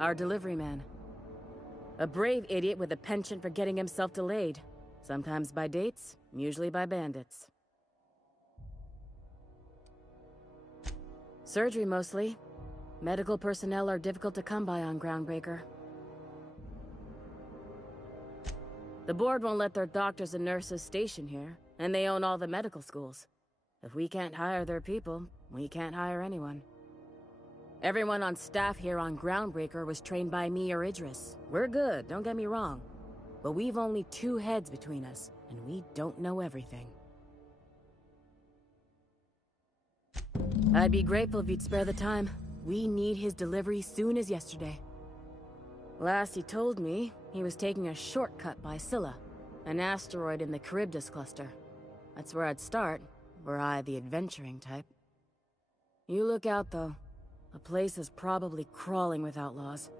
our delivery man. A brave idiot with a penchant for getting himself delayed. Sometimes by dates, usually by bandits. Surgery mostly. Medical personnel are difficult to come by on Groundbreaker. The board won't let their doctors and nurses station here, and they own all the medical schools. If we can't hire their people, we can't hire anyone. Everyone on staff here on Groundbreaker was trained by me or Idris. We're good, don't get me wrong. But we've only 2 heads between us, and we don't know everything. I'd be grateful if you'd spare the time. We need his delivery soon as yesterday. Last he told me, he was taking a shortcut by Scylla, an asteroid in the Charybdis cluster. That's where I'd start, were I the adventuring type. You look out, though. The place is probably crawling with outlaws.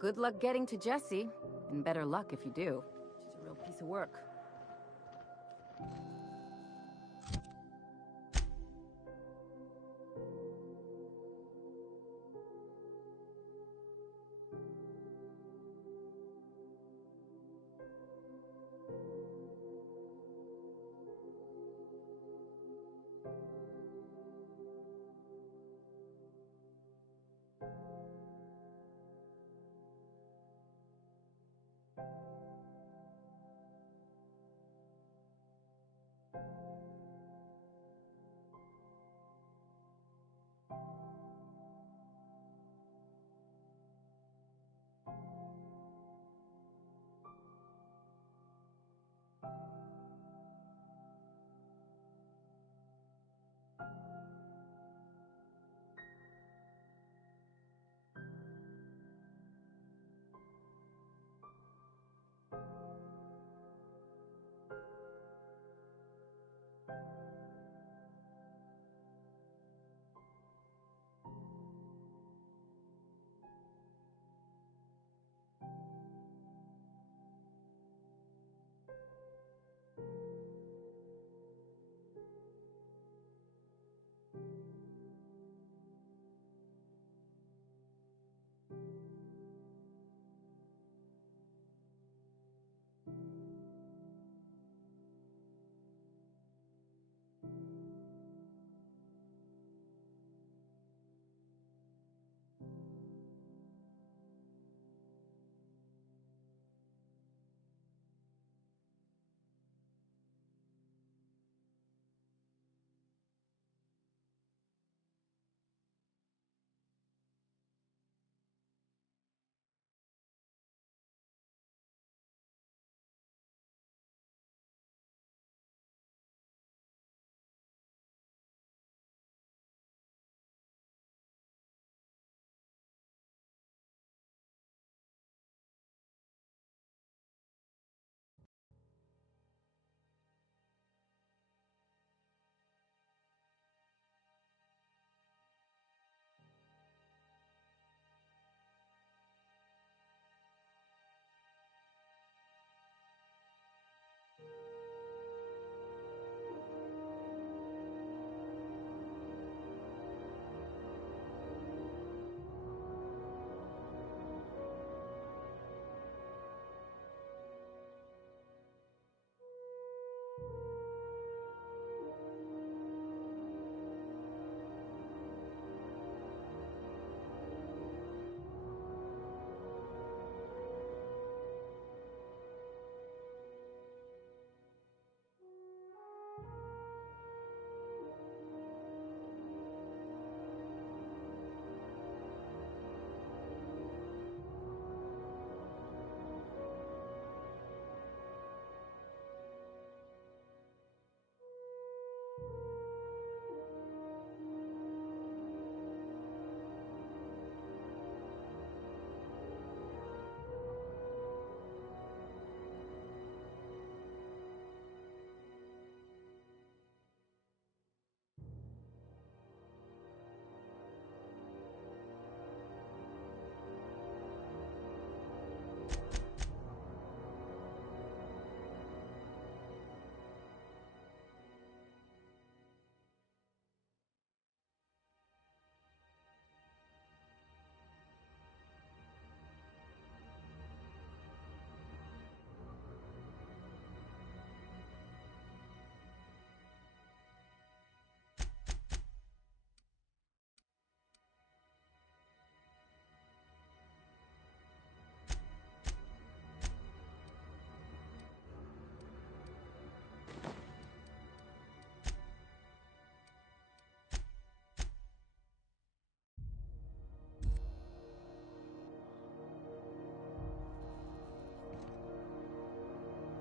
Good luck getting to Jessie, and better luck if you do. She's a real piece of work.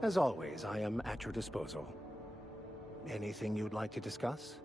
As always, I am at your disposal. Anything you'd like to discuss?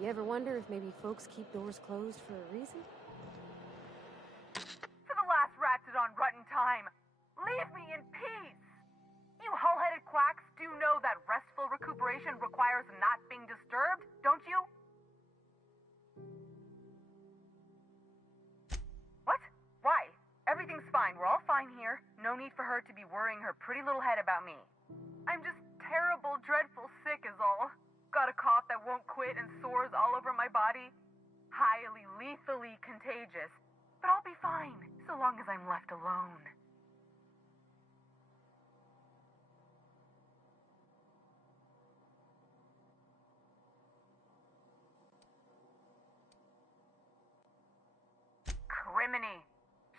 You ever wonder if maybe folks keep doors closed for a reason? For the last ratted on rotten time, leave me in peace! You hull-headed quacks do know that restful recuperation requires not being disturbed, don't you? What? Why? Everything's fine. We're all fine here. No need for her to be worrying her pretty little head about me. I'm just terrible, dreadful sick is all. Got a cough that won't quit and sores all over my body. Highly, lethally contagious. But I'll be fine, so long as I'm left alone. Criminy.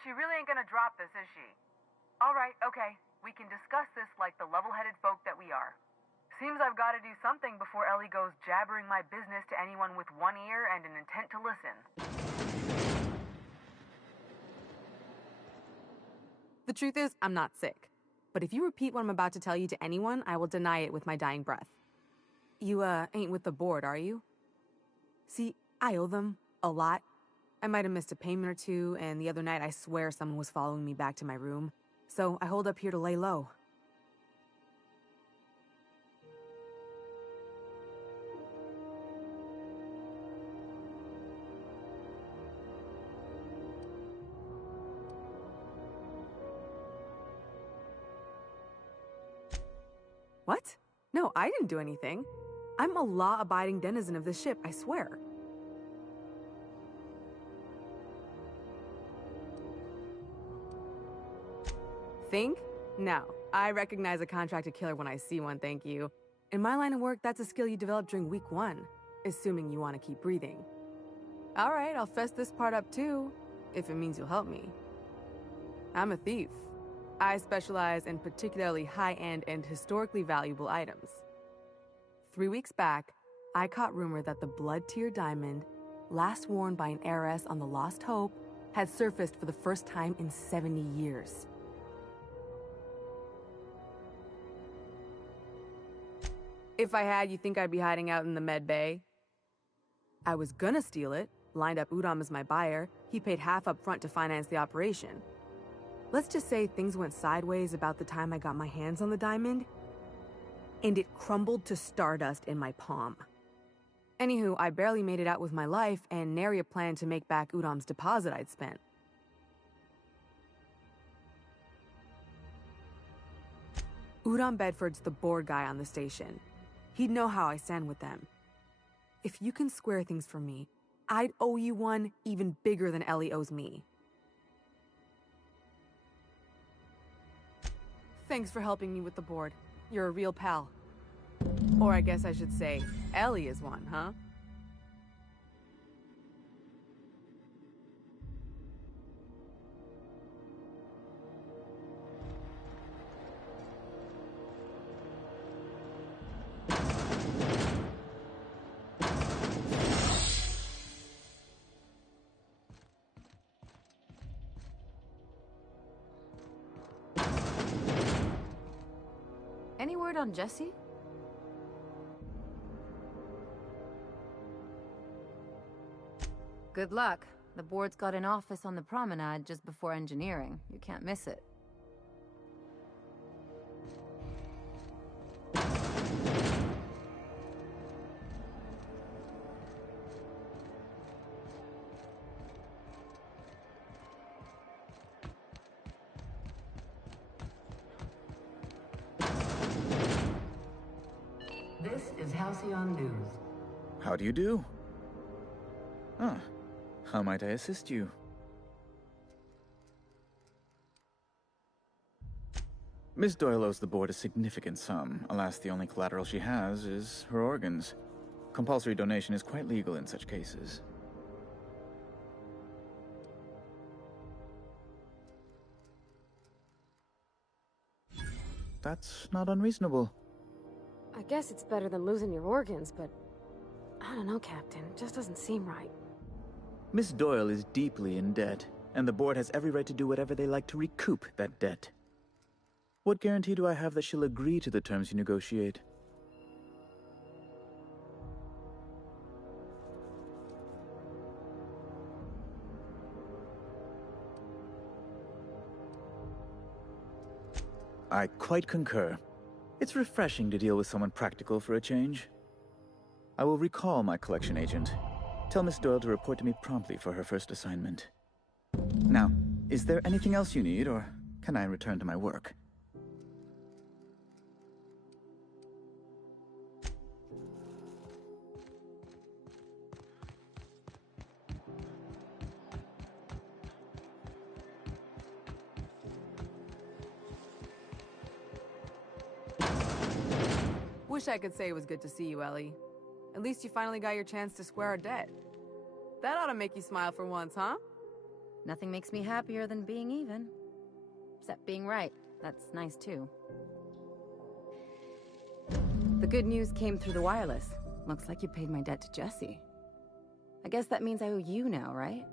She really ain't gonna drop this, is she? Alright, okay. We can discuss this like the level-headed folk that we are. Seems I've got to do something before Ellie goes jabbering my business to anyone with one ear and an intent to listen. The truth is, I'm not sick. But if you repeat what I'm about to tell you to anyone, I will deny it with my dying breath. You, ain't with the board, are you? See, I owe them a lot. I might have missed a payment or two, and the other night I swear someone was following me back to my room. So I hold up here to lay low. What? No, I didn't do anything. I'm a law-abiding denizen of this ship, I swear. Think? No. I recognize a contracted killer when I see one, thank you. In my line of work, that's a skill you develop during week 1, assuming you want to keep breathing. Alright, I'll fess this part up too, if it means you'll help me. I'm a thief. I specialize in particularly high-end and historically valuable items. 3 weeks back, I caught rumor that the blood-tier diamond, last worn by an heiress on the Lost Hope, had surfaced for the first time in 70 years. If I had, you think I'd be hiding out in the med bay? I was gonna steal it, lined up Udom as my buyer. He paid half up front to finance the operation. Let's just say things went sideways about the time I got my hands on the diamond, and it crumbled to stardust in my palm. Anywho, I barely made it out with my life, and nary a plan to make back Udom's deposit I'd spent. Udom Bedford's the board guy on the station. He'd know how I stand with them. If you can square things for me, I'd owe you one even bigger than Ellie owes me. Thanks for helping me with the board. You're a real pal. Or I guess I should say, Ellie is one, huh? Any word on Jesse? Good luck. The board's got an office on the promenade just before engineering. You can't miss it. This is Halcyon News. How do you do? Ah, how might I assist you? Miss Doyle owes the board a significant sum. Alas, the only collateral she has is her organs. Compulsory donation is quite legal in such cases. That's not unreasonable. I guess it's better than losing your organs, but I don't know, Captain. It just doesn't seem right. Miss Doyle is deeply in debt, and the board has every right to do whatever they like to recoup that debt. What guarantee do I have that she'll agree to the terms you negotiate? I quite concur. It's refreshing to deal with someone practical for a change. I will recall my collection agent. Tell Miss Doyle to report to me promptly for her first assignment. Now, is there anything else you need, or can I return to my work? Wish I could say it was good to see you, Ellie. At least you finally got your chance to square our debt. That ought to make you smile for once, huh? Nothing makes me happier than being even. Except being right. That's nice too. The good news came through the wireless. Looks like you paid my debt to Jesse. I guess that means I owe you now, right?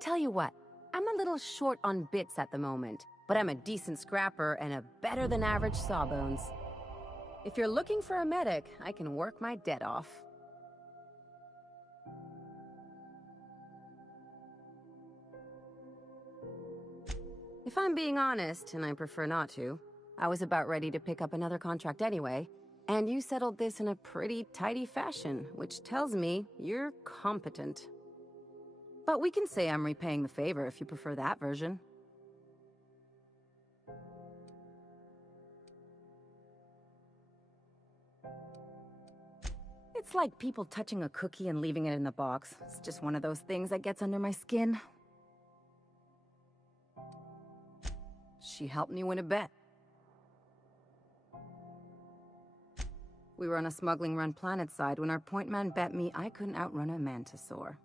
Tell you what, I'm a little short on bits at the moment, but I'm a decent scrapper and a better-than-average sawbones. If you're looking for a medic, I can work my debt off. If I'm being honest, and I prefer not to, I was about ready to pick up another contract anyway, and you settled this in a pretty tidy fashion, which tells me you're competent. But we can say I'm repaying the favor if you prefer that version. It's like people touching a cookie and leaving it in the box. It's just one of those things that gets under my skin. She helped me win a bet. We were on a smuggling run planetside when our point man bet me I couldn't outrun a mantisaur.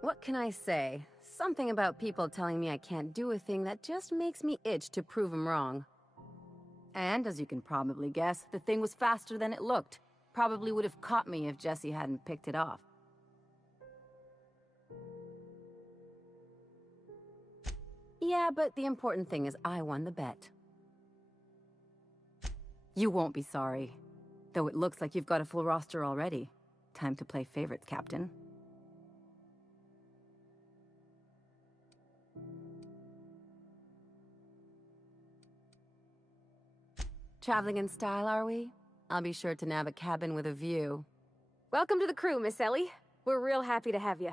What can I say? Something about people telling me I can't do a thing that just makes me itch to prove them wrong. And, as you can probably guess, the thing was faster than it looked. Probably would have caught me if Jesse hadn't picked it off. Yeah, but the important thing is I won the bet. You won't be sorry. Though it looks like you've got a full roster already. Time to play favorites, Captain. Traveling in style, are we? I'll be sure to nab a cabin with a view. Welcome to the crew, Miss Ellie. We're real happy to have you.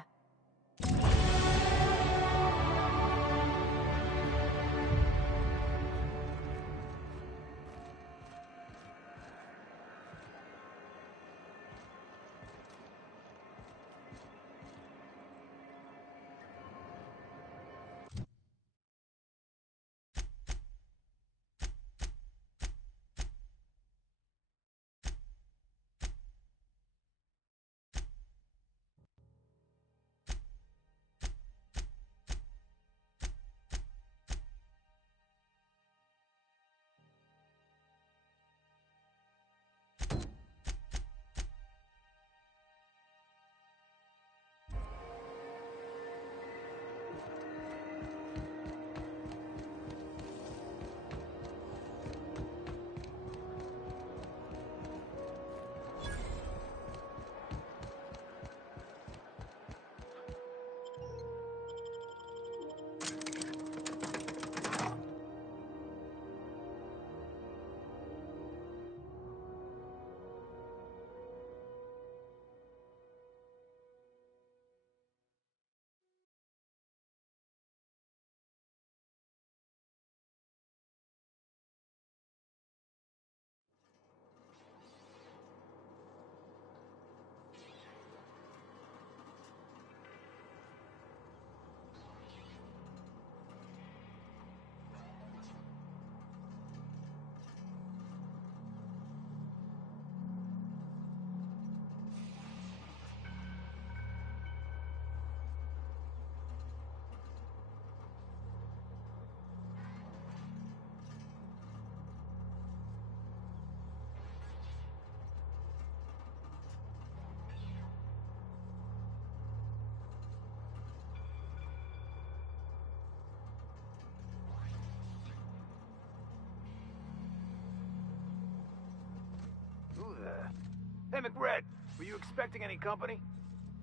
Hey, McRed, were you expecting any company?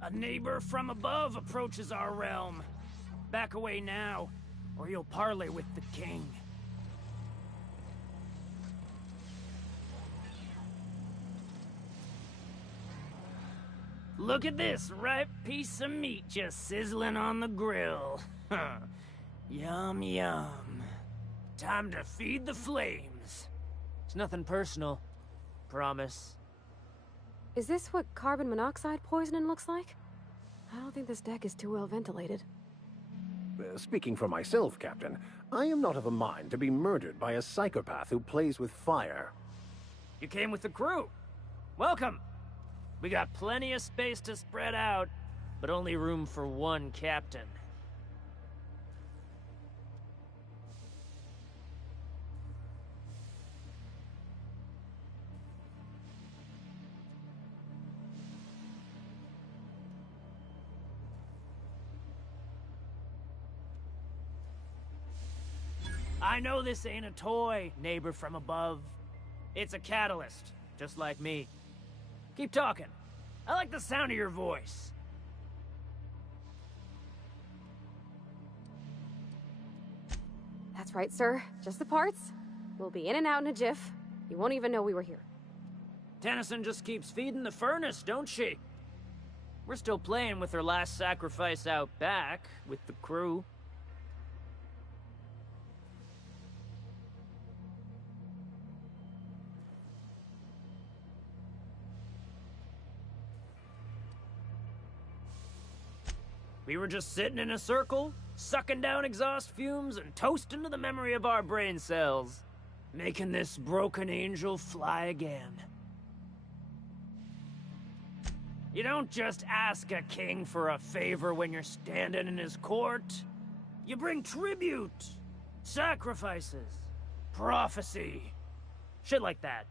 A neighbor from above approaches our realm. Back away now, or you'll parley with the king. Look at this ripe piece of meat just sizzling on the grill. Yum, yum. Time to feed the flames. It's nothing personal. Promise. Is this what carbon monoxide poisoning looks like? I don't think this deck is too well ventilated. Speaking for myself, Captain, I am not of a mind to be murdered by a psychopath who plays with fire. You came with the crew. Welcome. We got plenty of space to spread out, but only room for one captain. I know this ain't a toy, neighbor from above. It's a catalyst, just like me. Keep talking. I like the sound of your voice. That's right, sir. Just the parts. We'll be in and out in a jiff. You won't even know we were here. Tennyson just keeps feeding the furnace, don't she? We're still playing with her last sacrifice out back, with the crew. We were just sitting in a circle, sucking down exhaust fumes and toasting to the memory of our brain cells, making this broken angel fly again. You don't just ask a king for a favor when you're standing in his court. You bring tribute, sacrifices, prophecy, shit like that.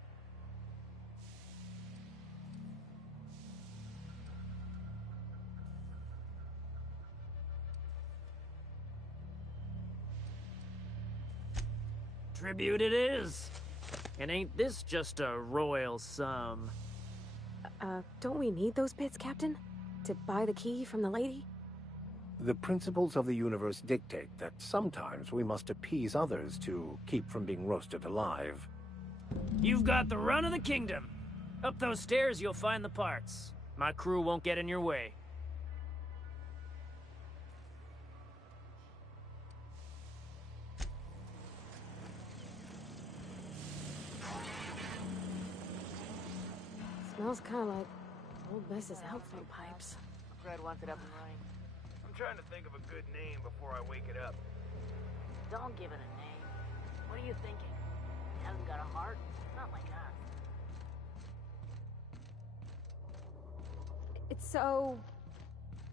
Tribute it is. And ain't this just a royal sum? Don't we need those bits, Captain? To buy the key from the lady? The principles of the universe dictate that sometimes we must appease others to keep from being roasted alive. You've got the run of the kingdom. Up those stairs, you'll find the parts. My crew won't get in your way. Smells kind of like old Bess's outflow pipes. Fred wants it up and running. I'm trying to think of a good name before I wake it up. Don't give it a name. What are you thinking? It hasn't got a heart? It's not like us. It's so...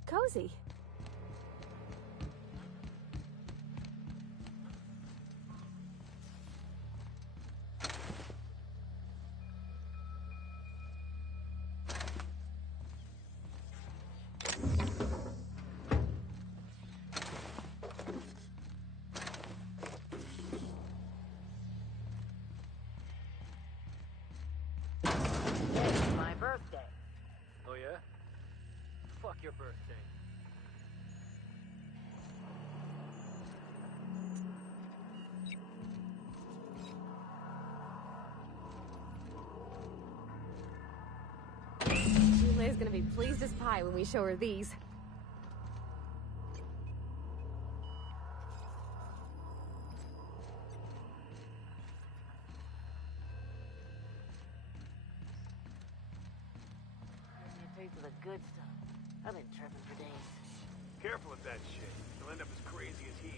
cozy. It's my birthday. Oh yeah? Fuck your birthday. Julia's gonna be pleased as pie when we show her these. Gives me a taste of the good stuff. I've been tripping for days. Careful with that shit. You'll end up as crazy as he is.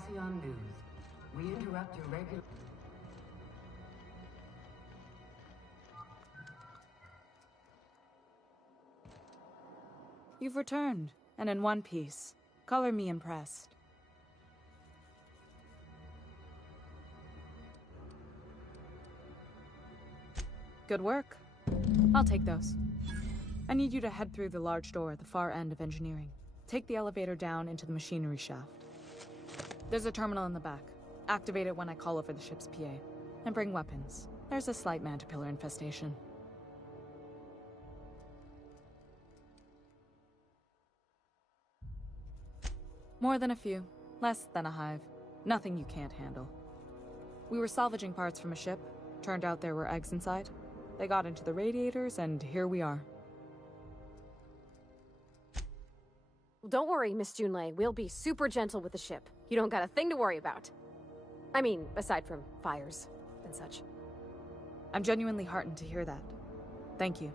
Halcyon News. We interrupt your regular... You've returned, and in one piece. Color me impressed. Good work. I'll take those. I need you to head through the large door at the far end of engineering. Take the elevator down into the machinery shaft. There's a terminal in the back. Activate it when I call over the ship's PA. And bring weapons. There's a slight Mantipillar infestation. More than a few. Less than a hive. Nothing you can't handle. We were salvaging parts from a ship. Turned out there were eggs inside. They got into the radiators, and here we are. Don't worry, Miss Junlei. We'll be super gentle with the ship. You don't got a thing to worry about. I mean, aside from fires and such. I'm genuinely heartened to hear that. Thank you.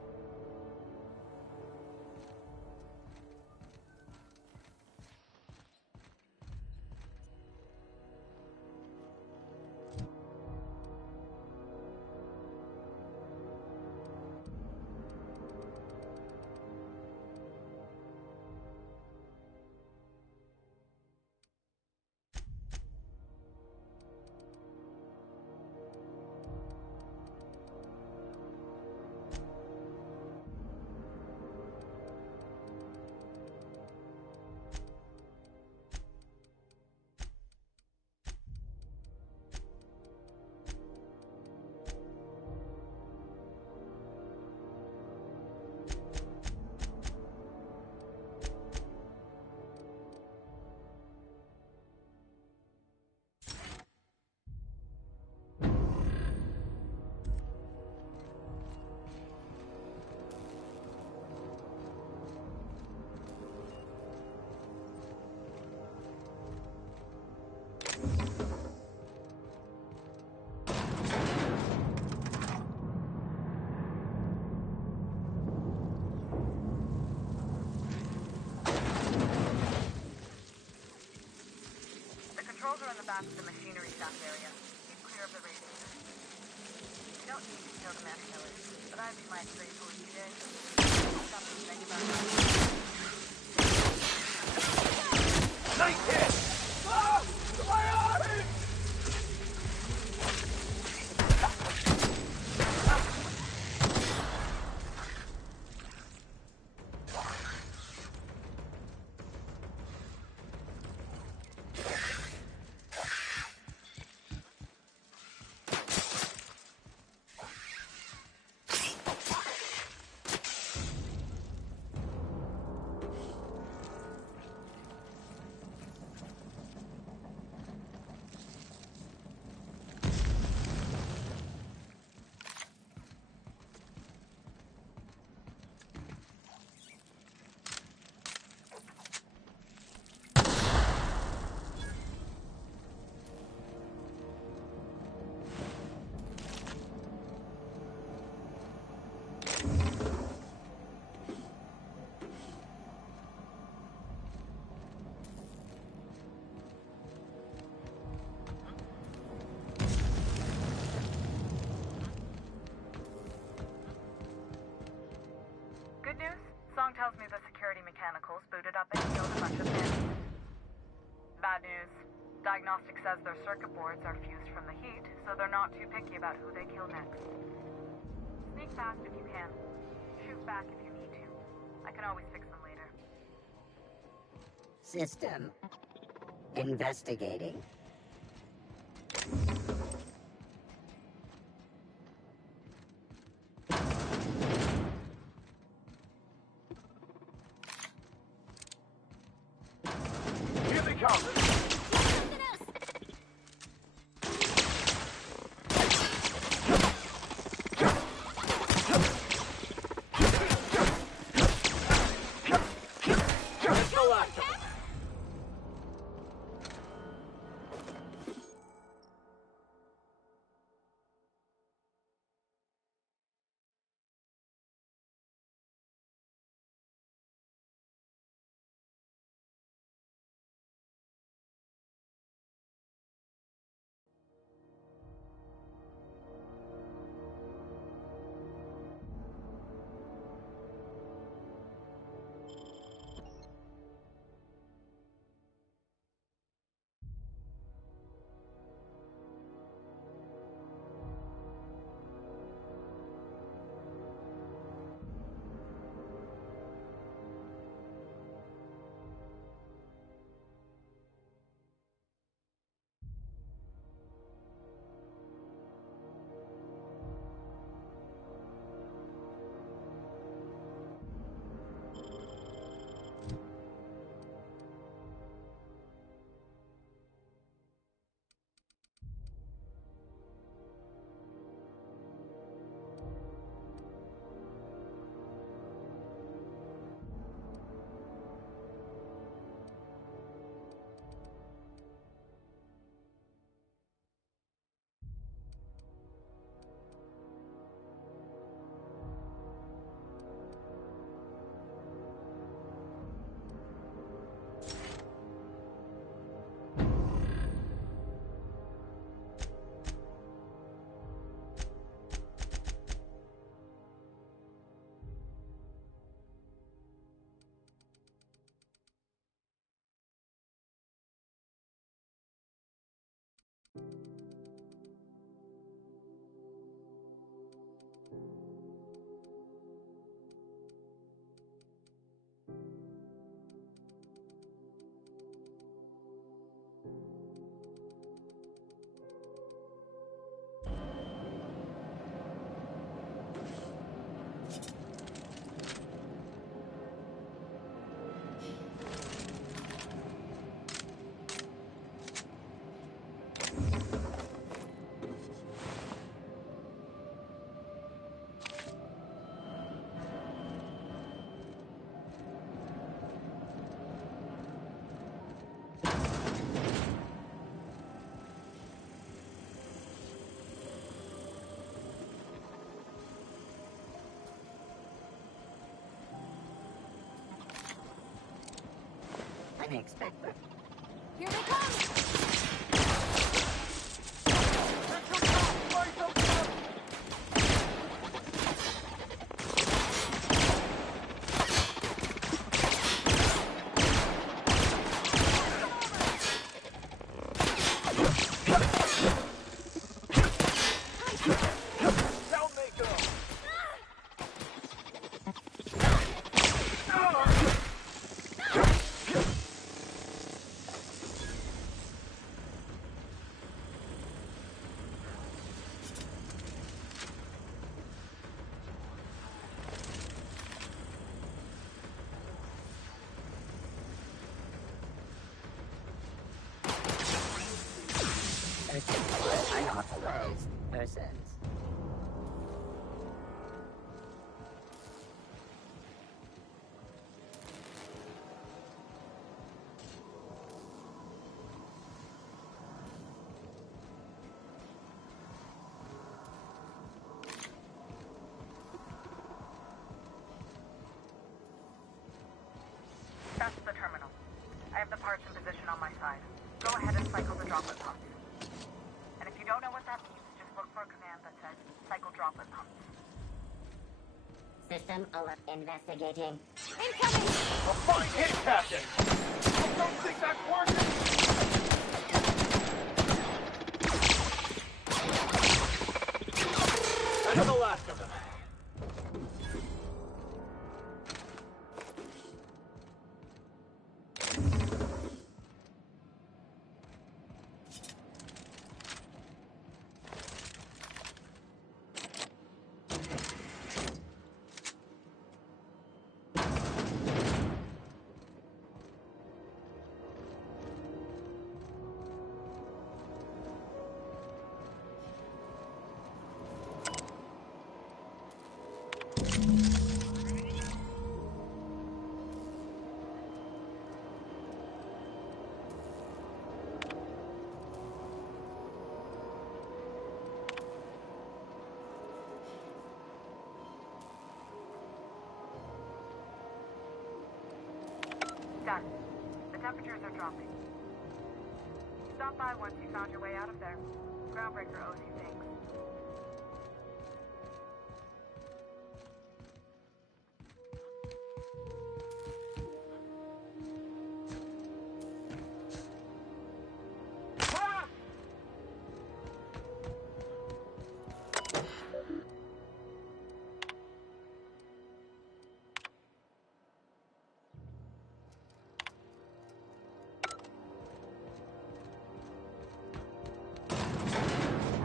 Back to the machinery shaft area. Keep clear of the radiators. You don't need to kill the Mantipillars, but I'd be mighty grateful if you did. Something to think about. Nice hit! Ah! My eye! Good news? Song tells me the security mechanicals booted up and killed a bunch of bandits. Bad news. Diagnostic says their circuit boards are fused from the heat, so they're not too picky about who they kill next. Sneak fast if you can. Shoot back if you need to. I can always fix them later. System. Investigating. Here they come! Unexpected. Here they come! Unauthorized persons. That's the terminal. I have the parts in position on my side. Go ahead and cycle the droplet pumps. And if you don't know what that means, just look for a command that says cycle droplet pumps. System alert investigating. Incoming! A fine hit, Captain! I don't think that's working! That's the last of them. Done. The temperatures are dropping. Stop by once you found your way out of there. Groundbreaker owes you things.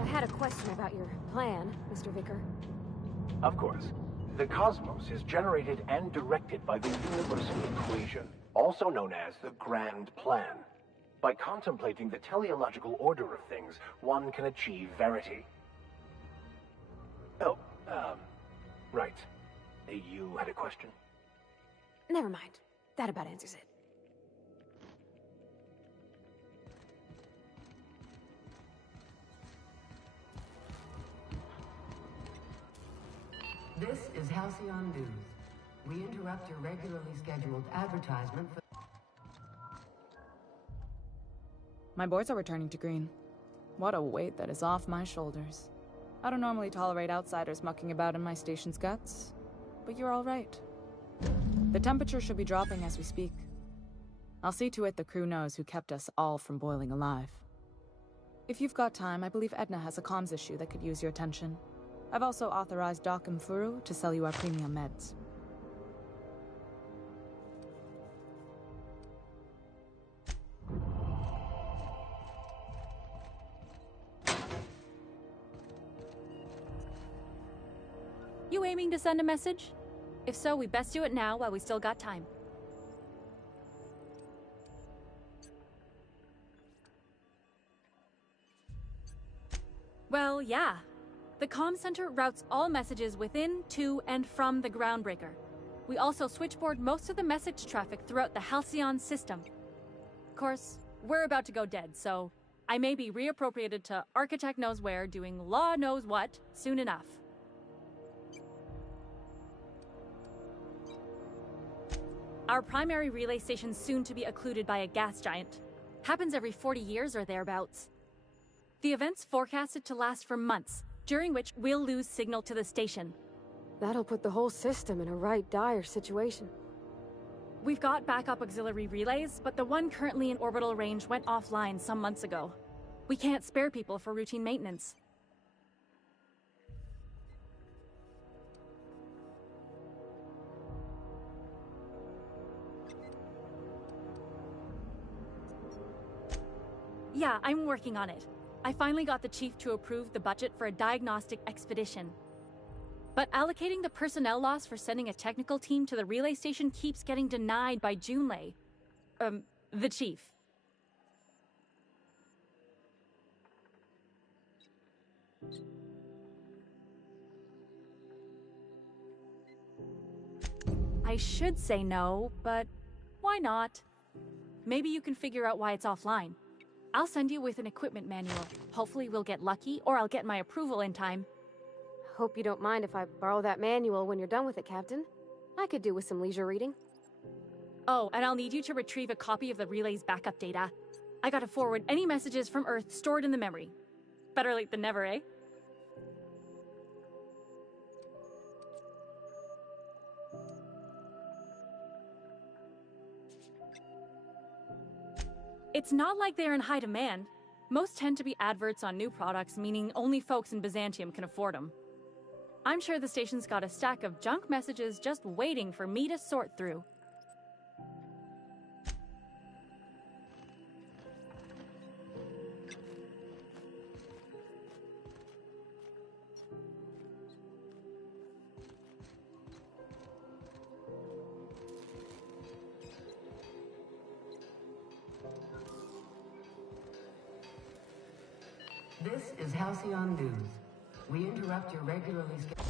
I had a question about your plan, Mr. Vicker. Of course. The cosmos is generated and directed by the universal equation, also known as the Grand Plan. By contemplating the teleological order of things, one can achieve verity. Oh, right. You had a question? Never mind. That about answers it. This is Halcyon News. We interrupt your regularly scheduled advertisement for... My boards are returning to green. What a weight that is off my shoulders. I don't normally tolerate outsiders mucking about in my station's guts, but you're all right. The temperature should be dropping as we speak. I'll see to it the crew knows who kept us all from boiling alive. If you've got time, I believe Edna has a comms issue that could use your attention. I've also authorized Doc and Furu to sell you our premium meds. You aiming to send a message? If so, we best do it now while we still got time. Well, yeah. The comm center routes all messages within, to, and from the Groundbreaker. We also switchboard most of the message traffic throughout the Halcyon system. Of course, we're about to go dead, so I may be reappropriated to Architect Knows Where doing Law Knows What soon enough. Our primary relay station's soon to be occluded by a gas giant. Happens every 40 years or thereabouts. The event's forecasted to last for months, during which we'll lose signal to the station. That'll put the whole system in a right dire situation. We've got backup auxiliary relays, but the one currently in orbital range went offline some months ago. We can't spare people for routine maintenance. Yeah, I'm working on it. I finally got the chief to approve the budget for a diagnostic expedition. But allocating the personnel loss for sending a technical team to the relay station keeps getting denied by Junlei. The chief. I should say no, but why not? Maybe you can figure out why it's offline. I'll send you with an equipment manual. Hopefully we'll get lucky, or I'll get my approval in time. Hope you don't mind if I borrow that manual when you're done with it, Captain. I could do with some leisure reading. Oh, and I'll need you to retrieve a copy of the relay's backup data. I gotta forward any messages from Earth stored in the memory. Better late than never, eh? It's not like they're in high demand. Most tend to be adverts on new products, meaning only folks in Byzantium can afford them. I'm sure the station's got a stack of junk messages just waiting for me to sort through. This is Halcyon News. We interrupt your regularly scheduled...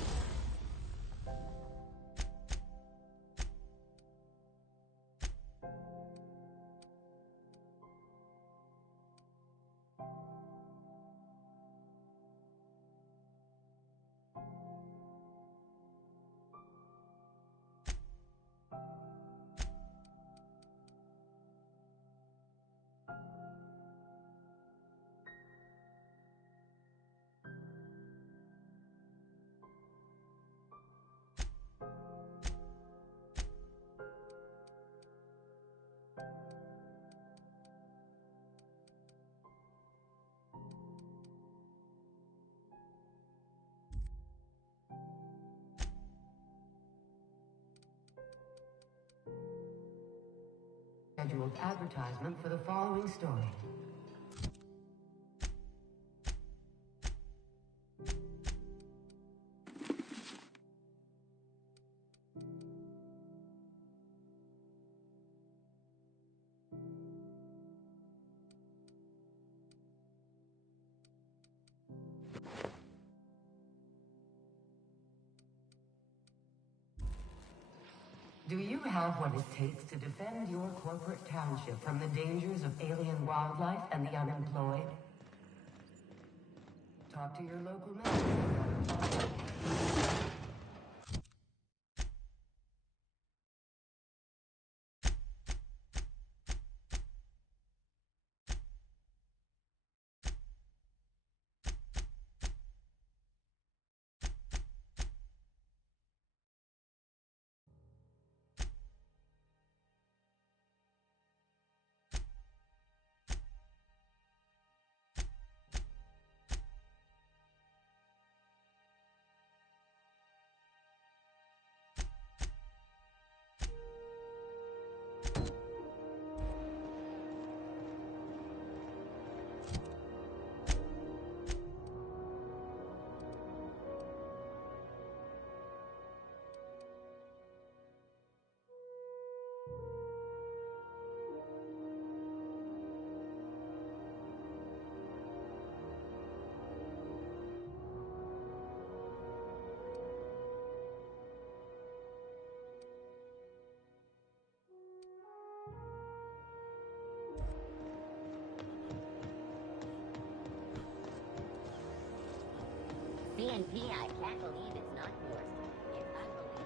scheduled advertisement for the following story. Do you have what it takes to defend your corporate township from the dangers of alien wildlife and the unemployed? Talk to your local manager. TNP, I can't believe it's not yours. It's unbelievable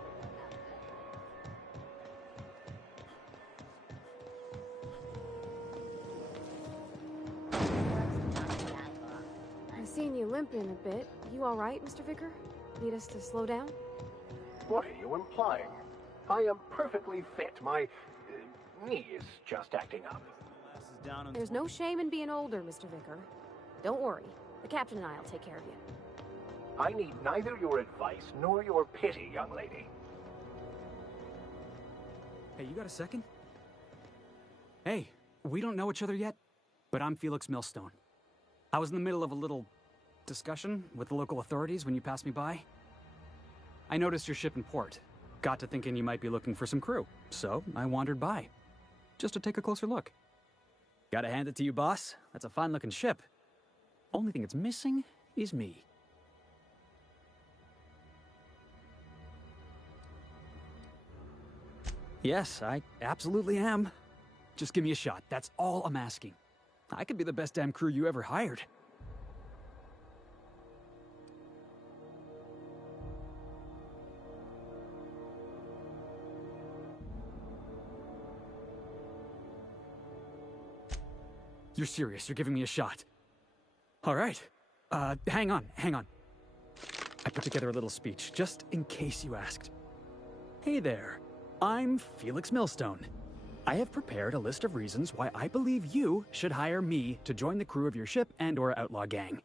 how I've seen you limping a bit. You alright, Mr. Vicar? Need us to slow down? What are you implying? I am perfectly fit. My knee is just acting up. There's no shame in being older, Mr. Vicar. Don't worry. The captain and I'll take care of you. I need neither your advice nor your pity, young lady. Hey, you got a second? Hey, we don't know each other yet, but I'm Felix Millstone. I was in the middle of a little discussion with the local authorities when you passed me by. I noticed your ship in port. Got to thinking you might be looking for some crew, so I wandered by, just to take a closer look. Gotta hand it to you, boss. That's a fine-looking ship. Only thing it's missing is me. Yes, I absolutely am. Just give me a shot. That's all I'm asking. I could be the best damn crew you ever hired. You're serious? You're giving me a shot? All right. Hang on. I put together a little speech, just in case you asked. Hey there. I'm Felix Millstone. I have prepared a list of reasons why I believe you should hire me to join the crew of your ship and/or outlaw gang.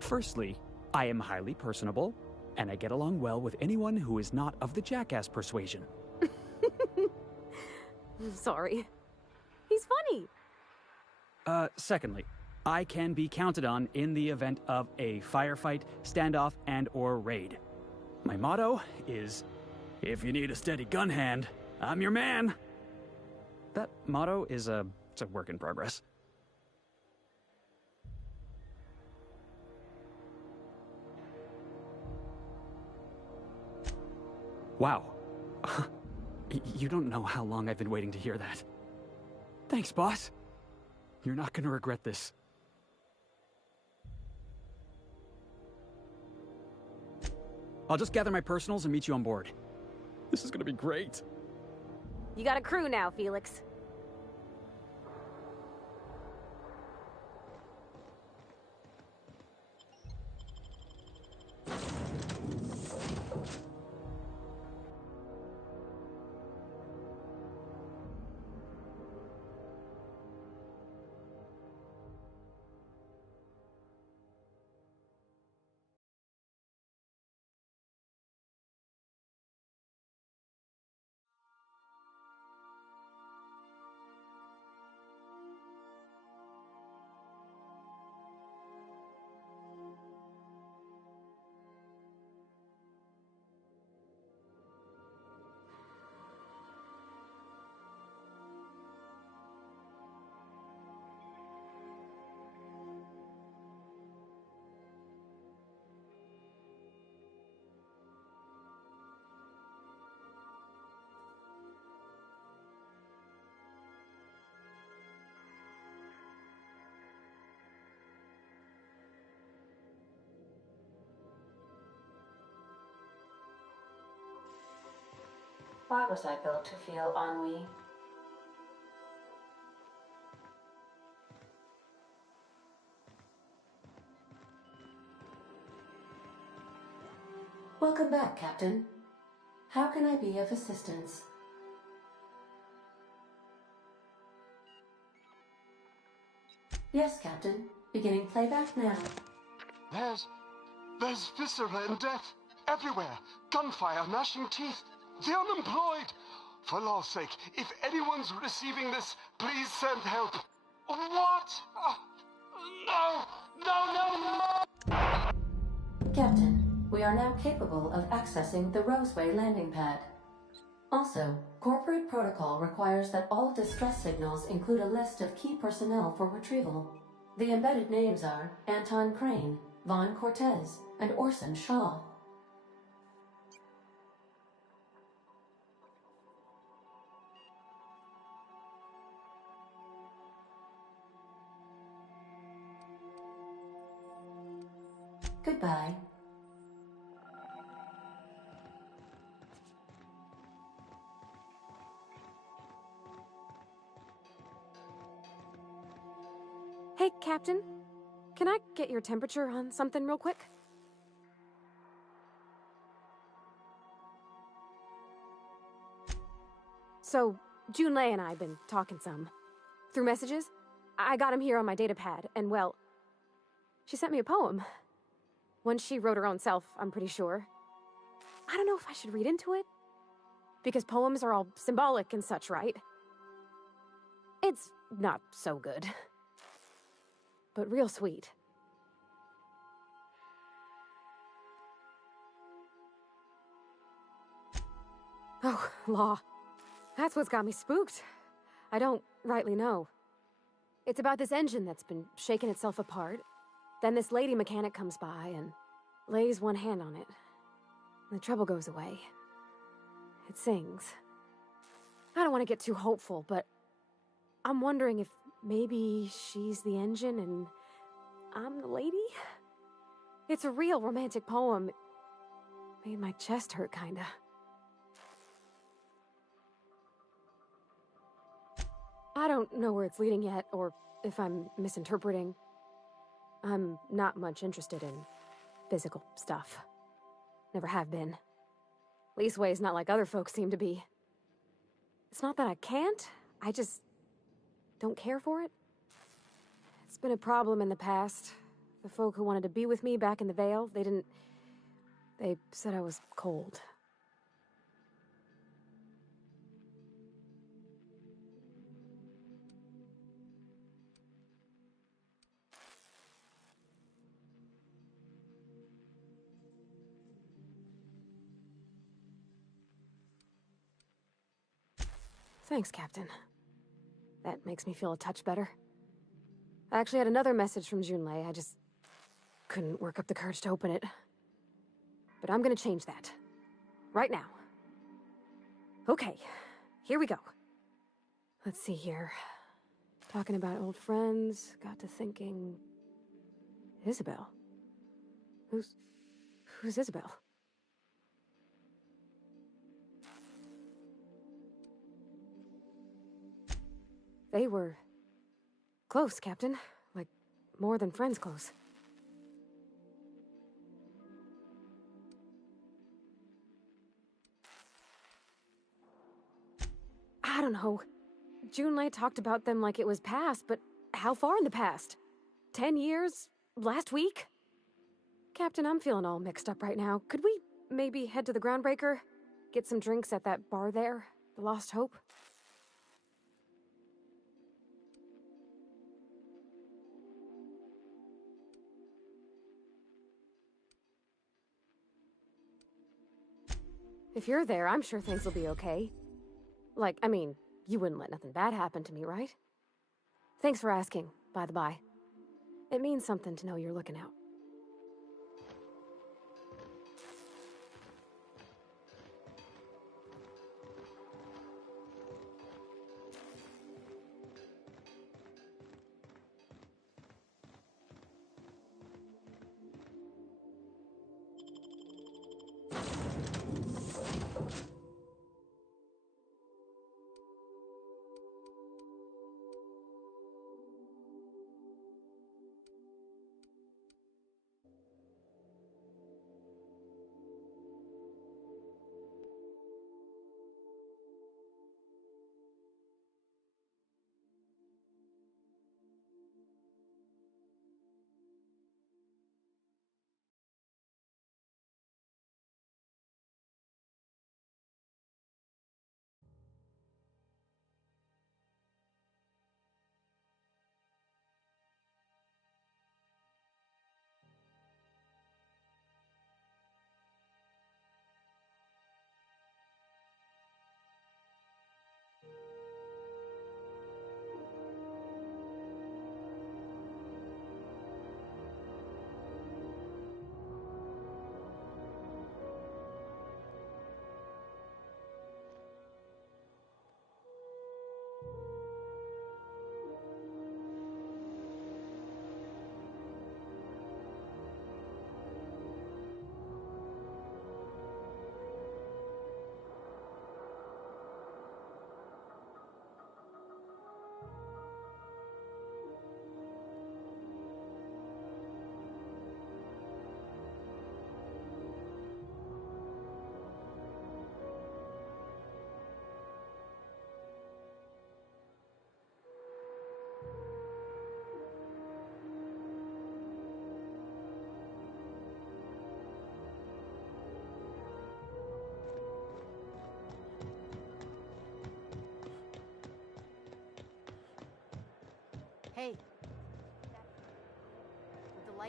Firstly, I am highly personable, and I get along well with anyone who is not of the jackass persuasion. Sorry. He's funny. Secondly, I can be counted on in the event of a firefight, standoff, and/or raid. My motto is, if you need a steady gun hand, I'm your man. That motto is it's a work in progress. Wow. You don't know how long I've been waiting to hear that. Thanks, boss. You're not gonna regret this. I'll just gather my personals and meet you on board. This is gonna be great. You got a crew now, Felix. Why was I built to feel ennui? Welcome back, Captain. How can I be of assistance? Yes, Captain. Beginning playback now. There's viscera and death everywhere. Gunfire, gnashing teeth. The unemployed. For law's sake, if anyone's receiving this, please send help. What? No! Captain, we are now capable of accessing the Roseway landing pad. Also, corporate protocol requires that all distress signals include a list of key personnel for retrieval. The embedded names are Anton Crane, Vaughn Cortez, and Orson Shaw. Goodbye. Hey, Captain. Can I get your temperature on something real quick? So, Junlei and I have been talking some. Through messages? I got him here on my datapad, and well, she sent me a poem. One she wrote her own self, I'm pretty sure. I don't know if I should read into it. Because poems are all symbolic and such, right? It's not so good. But real sweet. Oh, law. That's what's got me spooked. I don't rightly know. It's about this engine that's been shaking itself apart. Then this lady mechanic comes by and lays one hand on it. The trouble goes away. It sings. I don't want to get too hopeful, but I'm wondering if maybe she's the engine and I'm the lady? It's a real romantic poem. Made my chest hurt, kinda. I don't know where it's leading yet, or if I'm misinterpreting. I'm not much interested in physical stuff. Never have been. Leastways not like other folks seem to be. It's not that I can't, I just don't care for it. It's been a problem in the past. The folk who wanted to be with me back in the Vale, they said I was cold. Thanks, Captain. That makes me feel a touch better. I actually had another message from Junlei. I just couldn't work up the courage to open it. But I'm gonna change that. Right now. Okay, here we go. Let's see here. Talking about old friends, got to thinking... Isabel? Who's Isabel? They were... close, Captain. Like, more than friends close. I don't know. Junlei talked about them like it was past, but how far in the past? 10 years? Last week? Captain, I'm feeling all mixed up right now. Could we maybe head to the Groundbreaker? Get some drinks at that bar there? The Lost Hope? If you're there, I'm sure things will be okay. Like, I mean, you wouldn't let nothing bad happen to me, right? Thanks for asking, by the by. It means something to know you're looking out.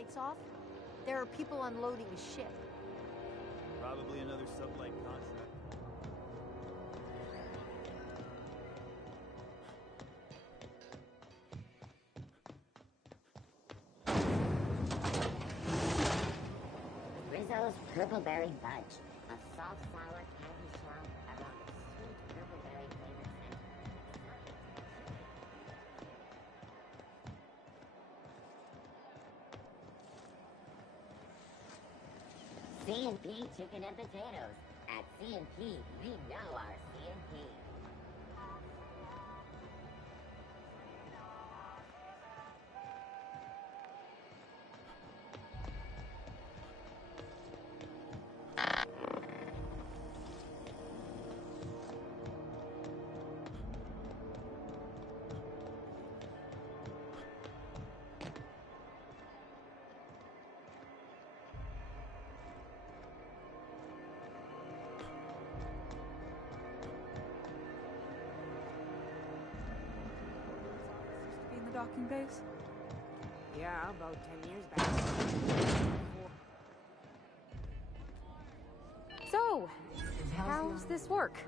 lights off? There are people unloading a ship. Probably another sublight contract. Rizzo's Purpleberry Fudge. A soft, sour candy shell around a sweet purpleberry flavored center. C&P chicken and potatoes. At C&P, we know our C&P. In the docking base? Yeah, about 10 years back. So, how's this work?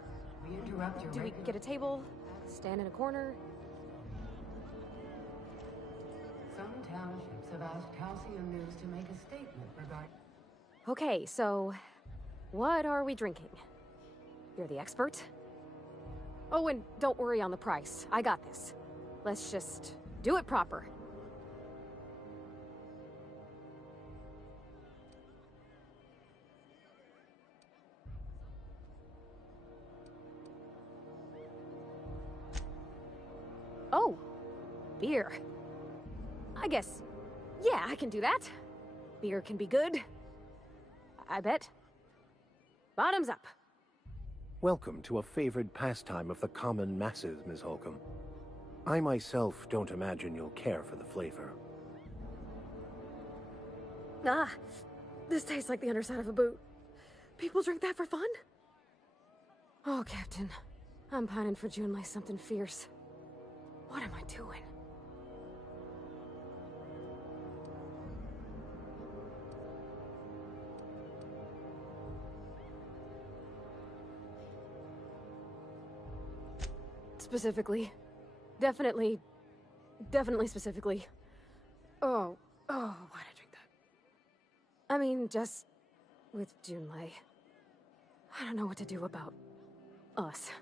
We interrupt your Do we get a table? Stand in a corner? Some townships have asked Halcyon News to make a statement regarding... Okay, so what are we drinking? You're the expert? Oh, and don't worry on the price. I got this. Let's just do it proper. Oh, beer. I guess, yeah, I can do that. Beer can be good. I bet. Bottoms up. Welcome to a favored pastime of the common masses, Ms. Holcomb. I myself don't imagine you'll care for the flavor. Ah, this tastes like the underside of a boot. People drink that for fun? Oh, Captain. I'm pining for Junlei something fierce. What am I doing? Specifically. Definitely specifically. Oh, why'd I drink that? I mean, just with Junlei. I don't know what to do about us.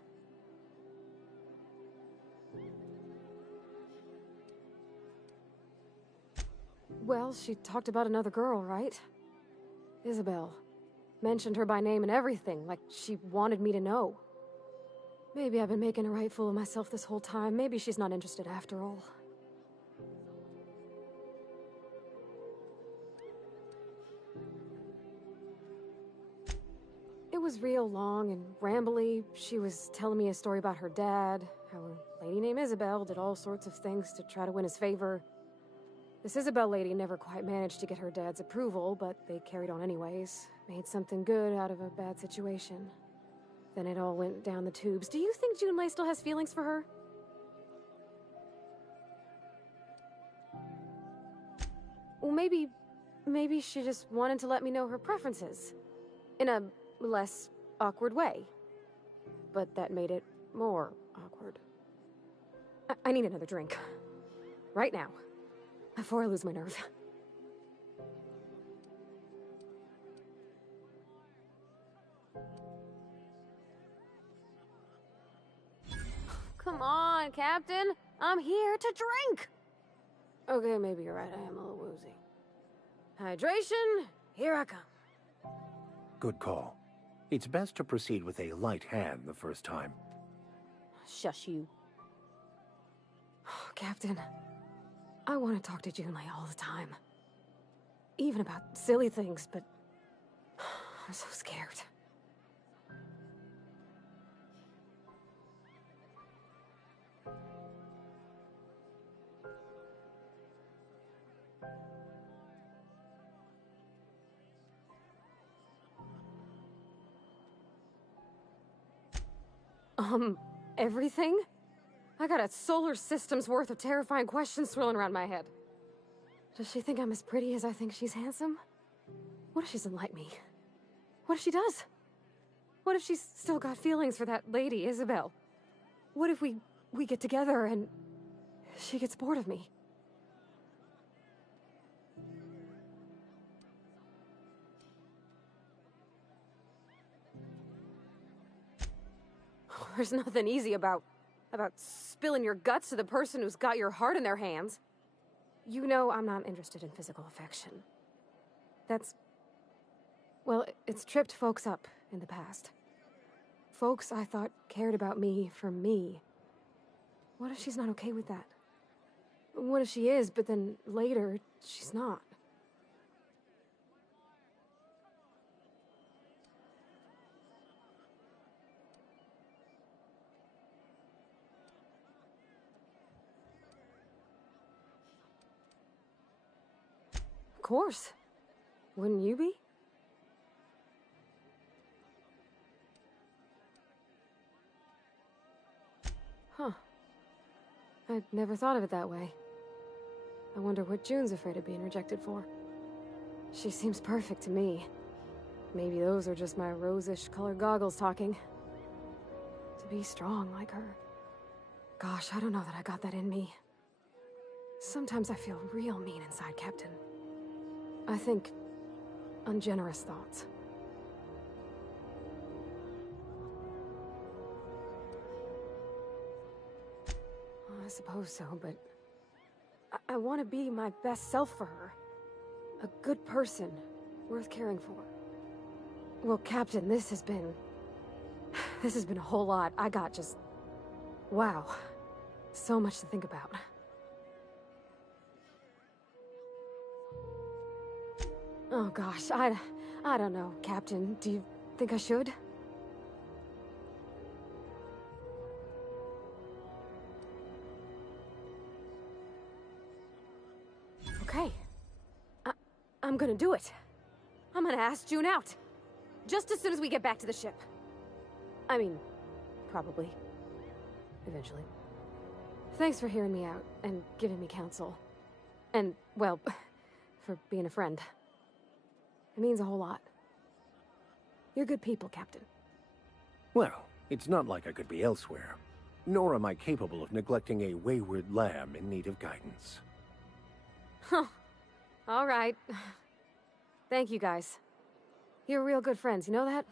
Well, she talked about another girl, right? Isabel. Mentioned her by name and everything, like she wanted me to know. Maybe I've been making a right fool of myself this whole time. Maybe she's not interested after all. It was real long and rambly. She was telling me a story about her dad, how a lady named Isabel did all sorts of things to try to win his favor. This Isabel lady never quite managed to get her dad's approval, but they carried on anyways. Made something good out of a bad situation. Then it all went down the tubes. Do you think Junlei still has feelings for her? Well, maybe she just wanted to let me know her preferences. In a less awkward way. But that made it more awkward. I need another drink. Right now. Before I lose my nerve. Come on, Captain. I'm here to drink. Okay, maybe you're right. I am a little woozy. Hydration, here I come. Good call. It's best to proceed with a light hand the first time. Shush you. Captain, I want to talk to Junlei all the time. Even about silly things, but I'm so scared. Everything? I got a solar system's worth of terrifying questions swirling around my head. Does she think I'm as pretty as I think she's handsome? What if she doesn't like me? What if she does? What if she's still got feelings for that lady, Isabel? What if we get together and she gets bored of me? There's nothing easy about spilling your guts to the person who's got your heart in their hands. You know I'm not interested in physical affection. Well, it's tripped folks up in the past. Folks I thought cared about me for me. What if she's not okay with that? What if she is, but then later, she's not? Of course. Wouldn't you be? Huh. I'd never thought of it that way. I wonder what June's afraid of being rejected for. She seems perfect to me. Maybe those are just my rose-ish colored goggles talking. To be strong like her. Gosh, I don't know that I got that in me. Sometimes I feel real mean inside, Captain. I think ungenerous thoughts. I suppose so, but I want to be my best self for her. A good person, worth caring for. Well, Captain, this has been a whole lot. I got just... wow. So much to think about. Oh gosh, I don't know, Captain. Do you think I should? Okay. I'm gonna do it. I'm gonna ask June out. Just as soon as we get back to the ship. I mean, probably. Eventually. Thanks for hearing me out and giving me counsel. And, well, for being a friend. It means a whole lot. You're good people, Captain. Well, it's not like I could be elsewhere. Nor am I capable of neglecting a wayward lamb in need of guidance. Huh. All right. Thank you, guys. You're real good friends, you know that?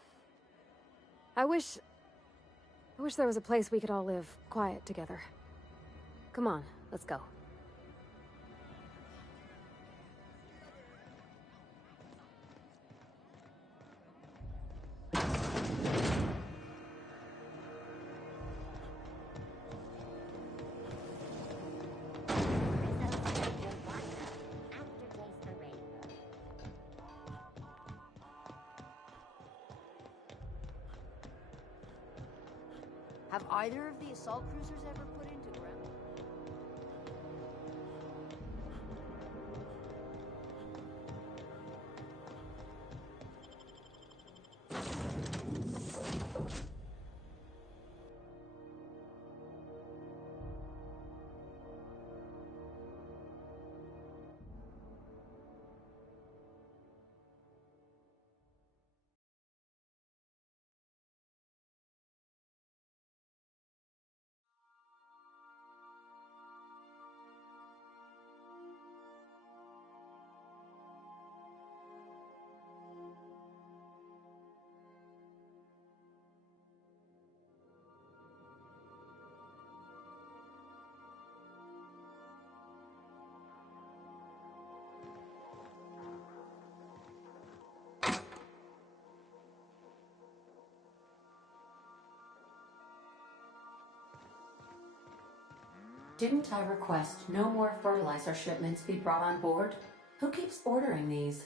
I wish there was a place we could all live quiet together. Come on, let's go. Have either of the assault cruisers ever put into ground? Didn't I request no more fertilizer shipments be brought on board? Who keeps ordering these?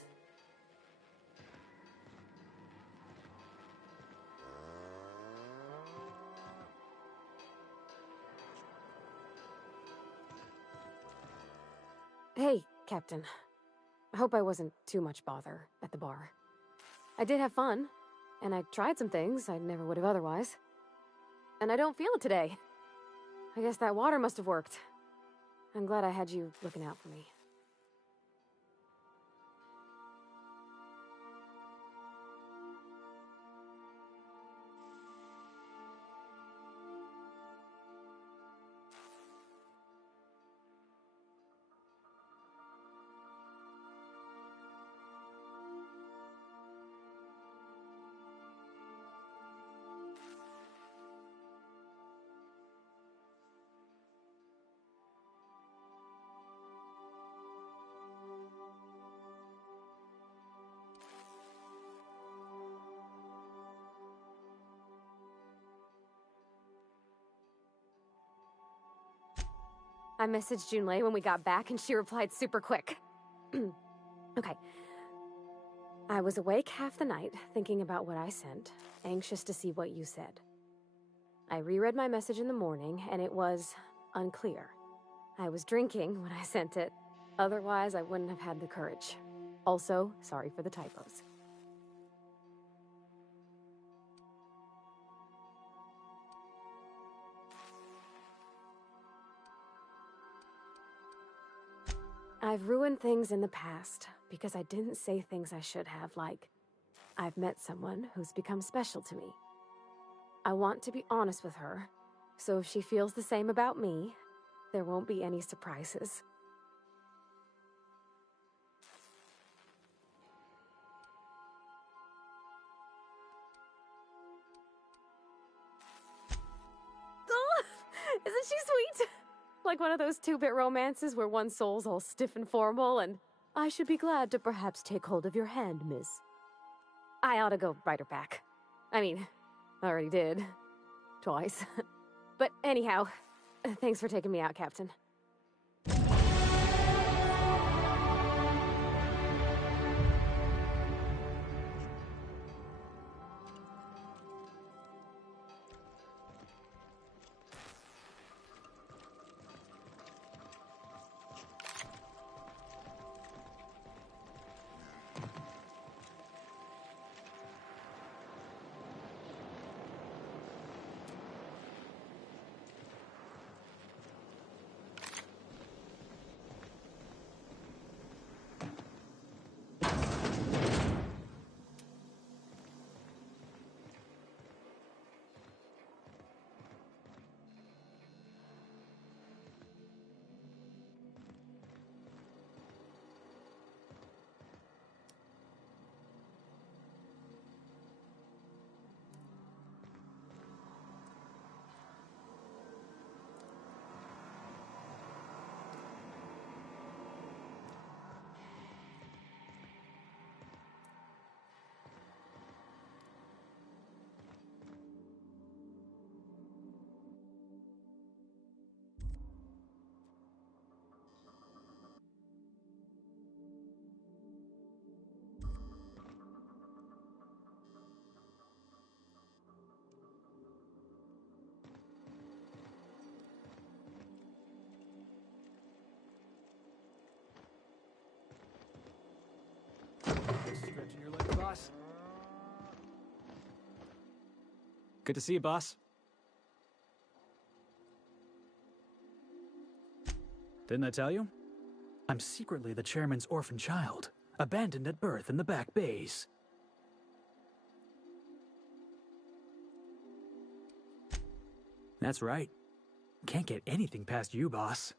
Hey, Captain. I hope I wasn't too much bother at the bar. I did have fun, and I tried some things I never would have otherwise. And I don't feel it today. I guess that water must have worked. I'm glad I had you looking out for me. I messaged Junlei when we got back and she replied super quick. Okay. I was awake half the night, thinking about what I sent, anxious to see what you said. I reread my message in the morning, and it was unclear. I was drinking when I sent it. Otherwise, I wouldn't have had the courage. Also, sorry for the typos. I've ruined things in the past because I didn't say things I should have, like, I've met someone who's become special to me. I want to be honest with her, so if she feels the same about me, there won't be any surprises. Oh, isn't she sweet? Like one of those 2-bit romances where one soul's all stiff and formal and, I should be glad to perhaps take hold of your hand, miss. I ought to go write her back. I mean, I already did. Twice. But anyhow, thanks for taking me out, Captain. Stretching your legs, boss. Good to see you, boss. Didn't I tell you? I'm secretly the chairman's orphan child, abandoned at birth in the back bays. That's right. Can't get anything past you, boss.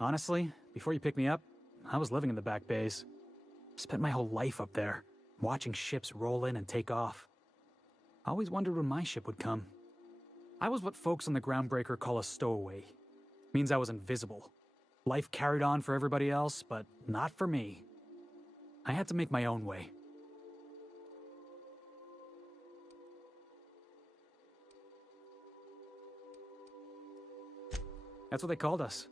Honestly, before you picked me up, I was living in the back bays. Spent my whole life up there, watching ships roll in and take off. I always wondered when my ship would come. I was what folks on the Groundbreaker call a stowaway. Means I was invisible. Life carried on for everybody else, but not for me. I had to make my own way. That's what they called us.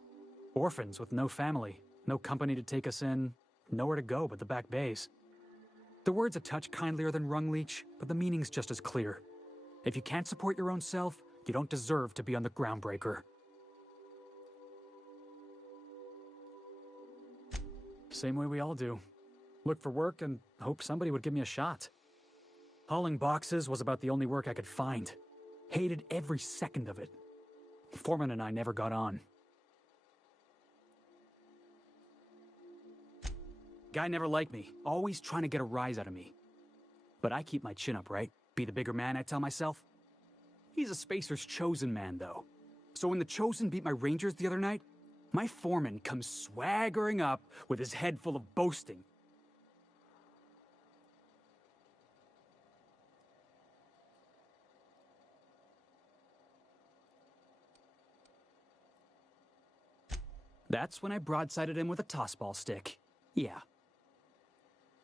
Orphans with no family, no company to take us in, nowhere to go but the back bays. The word's a touch kindlier than Rungleech, but the meaning's just as clear. If you can't support your own self, you don't deserve to be on the Groundbreaker. Same way we all do. Look for work and hope somebody would give me a shot. Hauling boxes was about the only work I could find. Hated every second of it. Foreman and I never got on. Guy never liked me, always trying to get a rise out of me. But I keep my chin up, right? Be the bigger man, I tell myself. He's a Spacer's chosen man, though. So when the Chosen beat my Rangers the other night, my foreman comes swaggering up with his head full of boasting. That's when I broadsided him with a tossball stick. Yeah.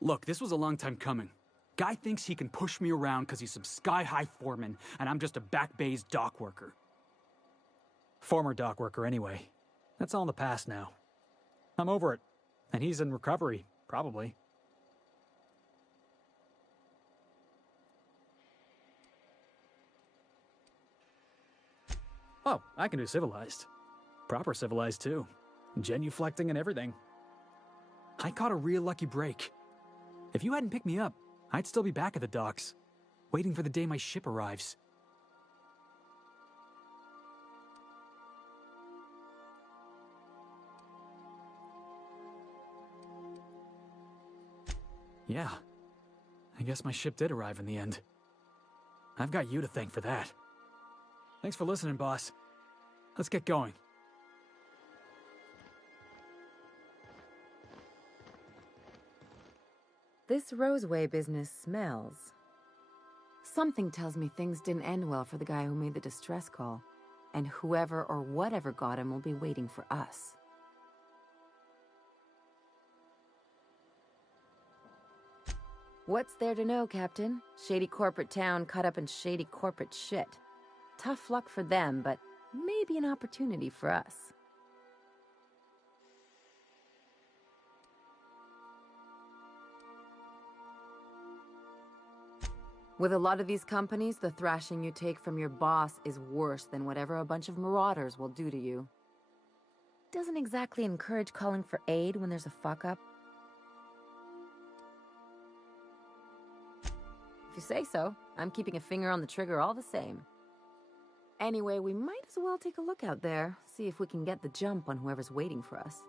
Look, this was a long time coming. Guy thinks he can push me around because he's some sky-high foreman, and I'm just a back bay's dock worker. Former dock worker, anyway. That's all in the past now. I'm over it. And he's in recovery, probably. Oh, I can do civilized. Proper civilized, too. Genuflecting and everything. I caught a real lucky break. If you hadn't picked me up, I'd still be back at the docks, waiting for the day my ship arrives. Yeah. I guess my ship did arrive in the end. I've got you to thank for that. Thanks for listening, boss. Let's get going. This Roseway business smells. Something tells me things didn't end well for the guy who made the distress call. And whoever or whatever got him will be waiting for us. What's there to know, Captain? Shady corporate town caught up in shady corporate shit. Tough luck for them, but maybe an opportunity for us. With a lot of these companies, the thrashing you take from your boss is worse than whatever a bunch of marauders will do to you. Doesn't exactly encourage calling for aid when there's a fuck-up. If you say so, I'm keeping a finger on the trigger all the same. Anyway, we might as well take a look out there, see if we can get the jump on whoever's waiting for us.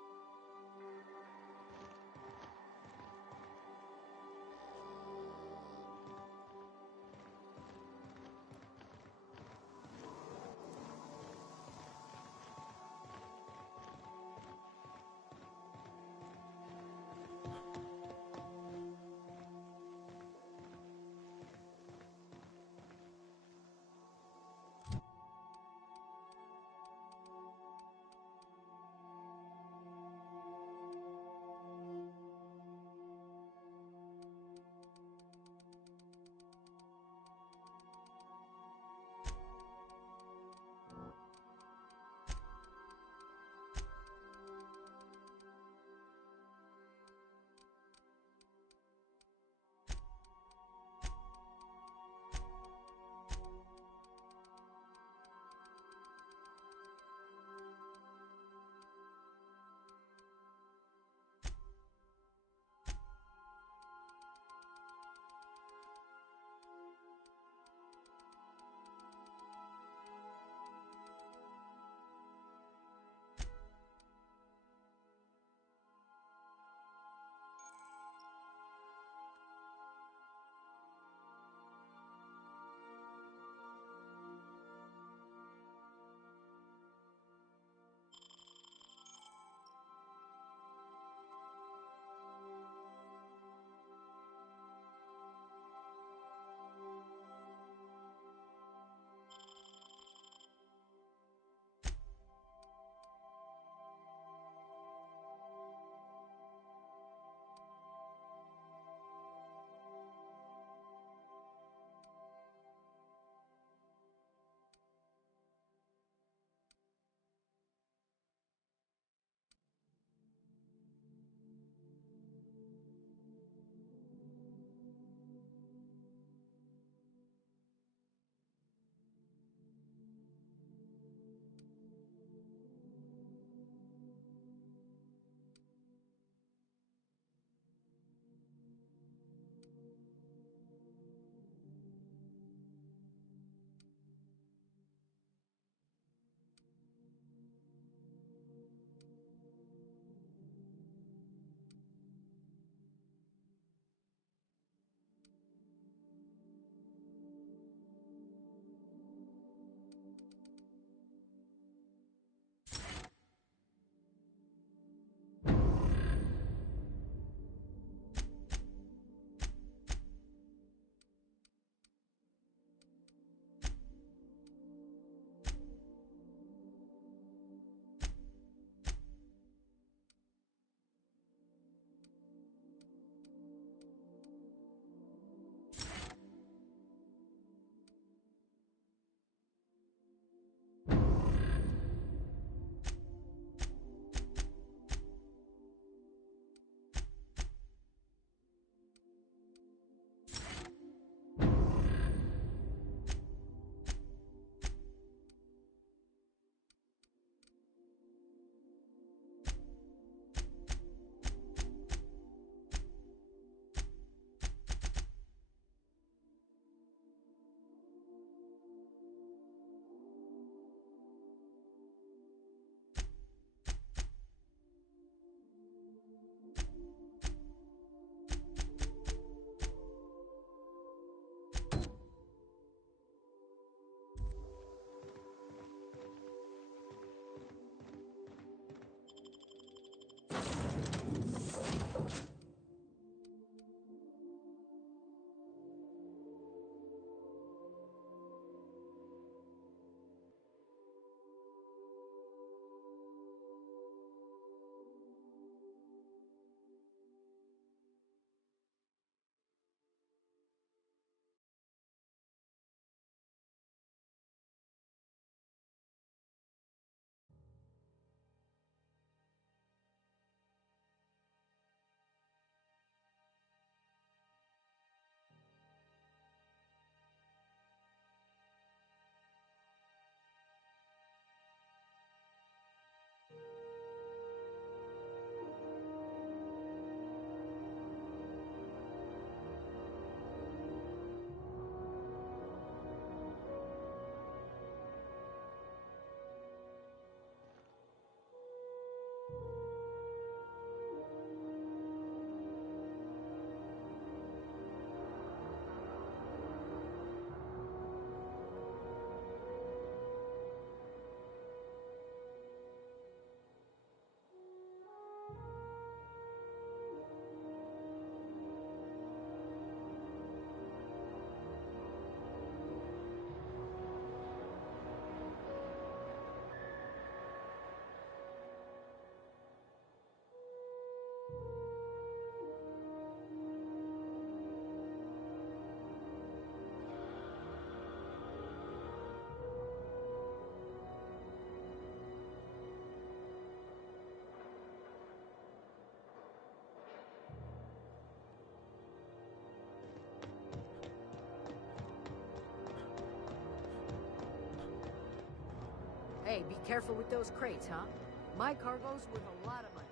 Hey, be careful with those crates, huh? My cargo's worth a lot of money.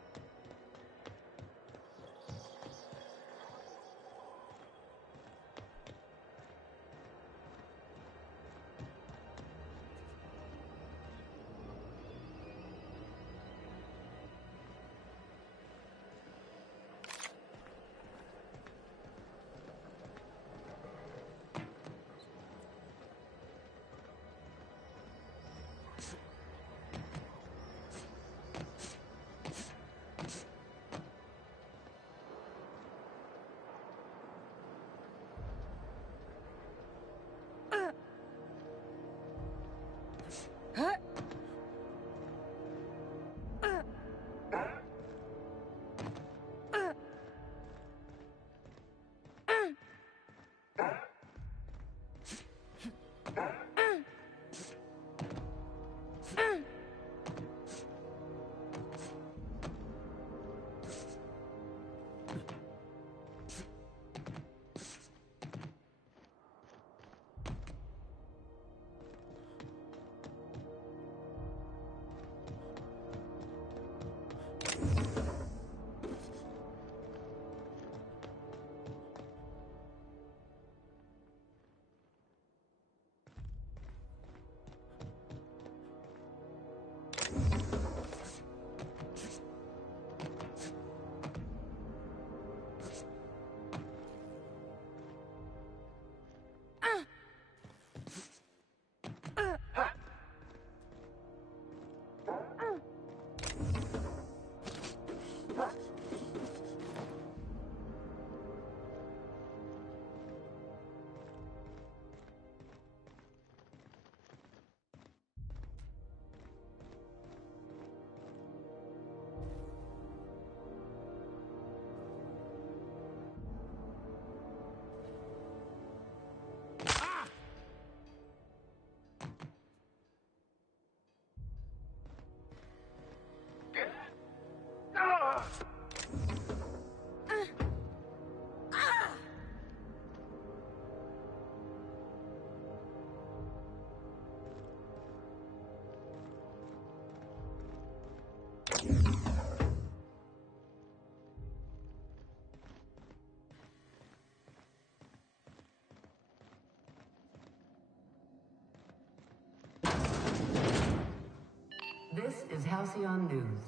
This is Halcyon News.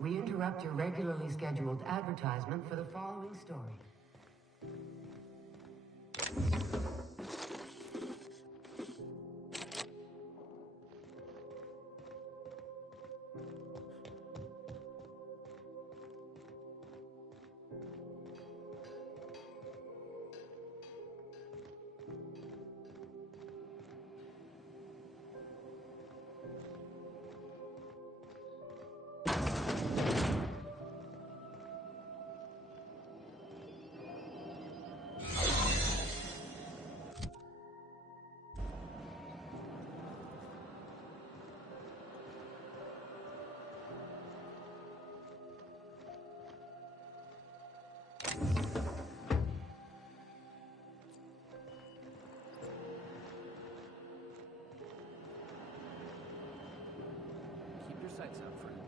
We interrupt your regularly scheduled advertisement for the following story. Keep your sights out, friend.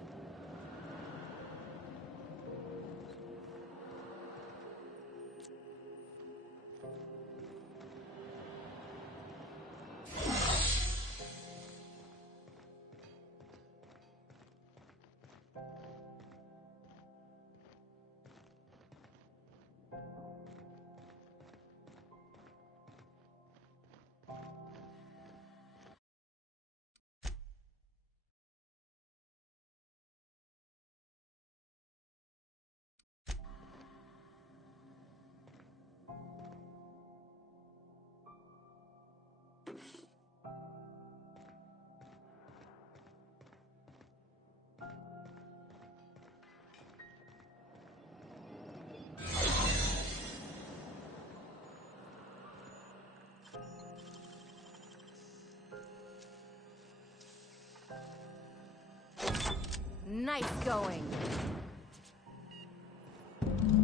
Nice going.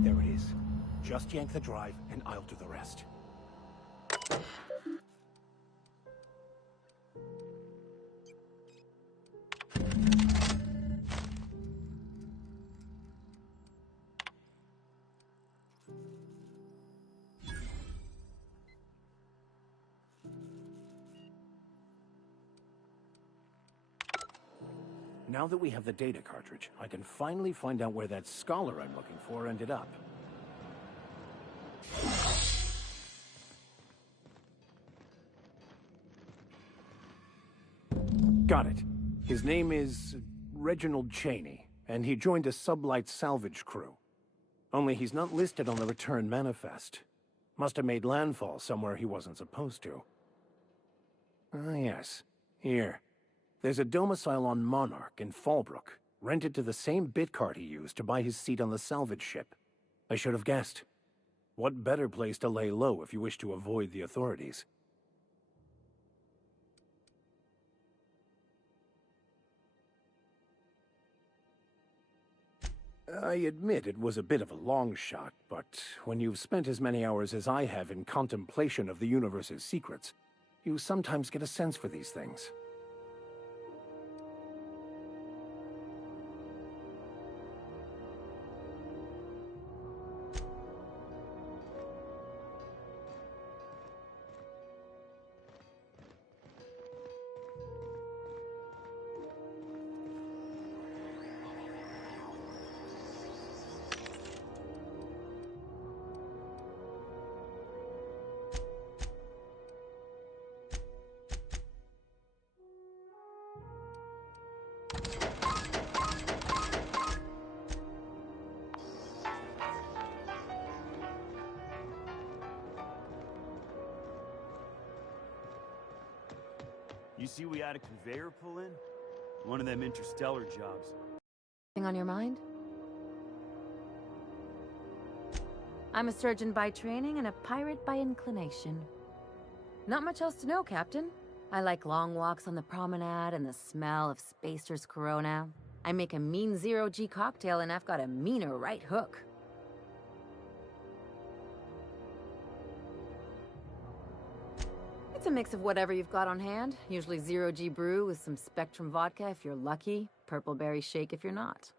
There it is. Just yank the drive, and I'll do the rest. Now that we have the data cartridge, I can finally find out where that scholar I'm looking for ended up. Got it. His name is Reginald Cheney, and he joined a sublight salvage crew. Only he's not listed on the return manifest. Must have made landfall somewhere he wasn't supposed to. Ah, yes. Here. There's a domicile on Monarch in Fallbrook, rented to the same bit card he used to buy his seat on the salvage ship. I should have guessed. What better place to lay low if you wish to avoid the authorities? I admit it was a bit of a long shot, but when you've spent as many hours as I have in contemplation of the universe's secrets, you sometimes get a sense for these things. You see we had a conveyor pull in? One of them interstellar jobs. Anything on your mind? I'm a surgeon by training and a pirate by inclination. Not much else to know, Captain. I like long walks on the promenade and the smell of Spacer's Corona. I make a mean zero-G cocktail and I've got a meaner right hook. It's a mix of whatever you've got on hand. Usually zero-G brew with some Spectrum vodka if you're lucky, purple berry shake if you're not.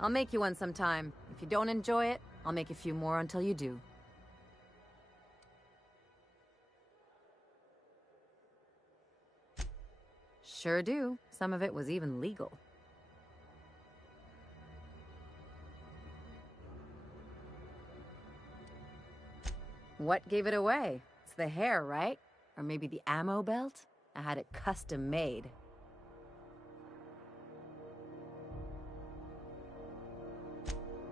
I'll make you one sometime. If you don't enjoy it, I'll make a few more until you do. Sure do. Some of it was even legal. What gave it away? It's the hair, right? Or maybe the ammo belt? I had it custom made.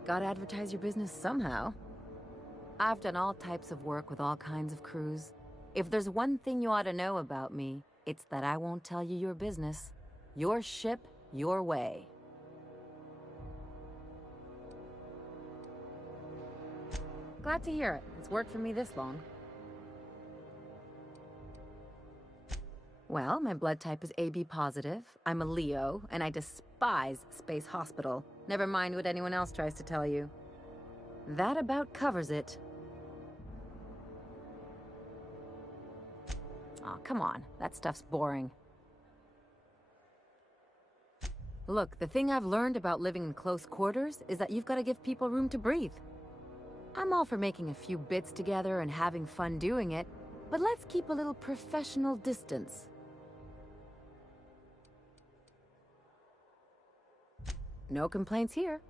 Gotta advertise your business somehow. I've done all types of work with all kinds of crews. If there's one thing you ought to know about me, it's that I won't tell you your business. Your ship, your way. Glad to hear it. It's worked for me this long. Well, my blood type is AB positive. I'm a Leo, and I despise Space Hospital. Never mind what anyone else tries to tell you. That about covers it. Aw, come on. That stuff's boring. Look, the thing I've learned about living in close quarters is that you've got to give people room to breathe. I'm all for making a few bits together and having fun doing it, but let's keep a little professional distance. No complaints here.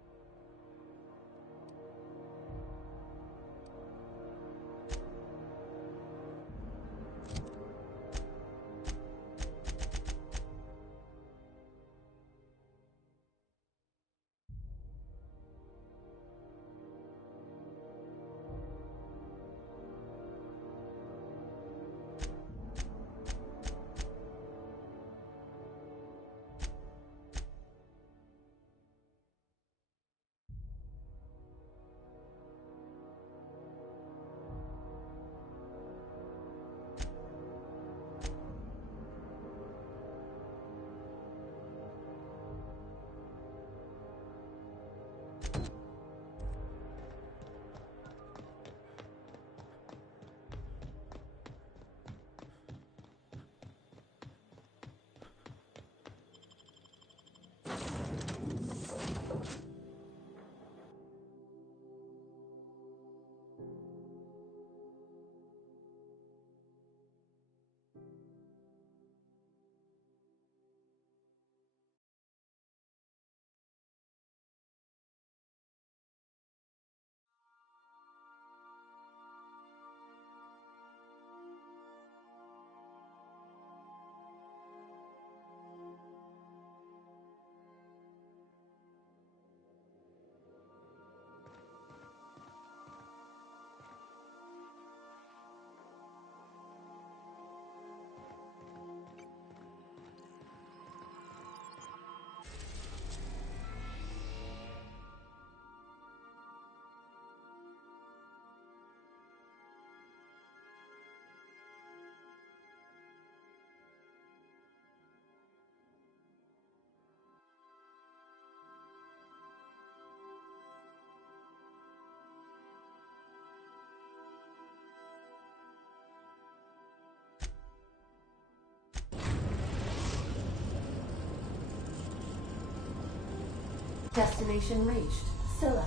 Destination reached. Scylla.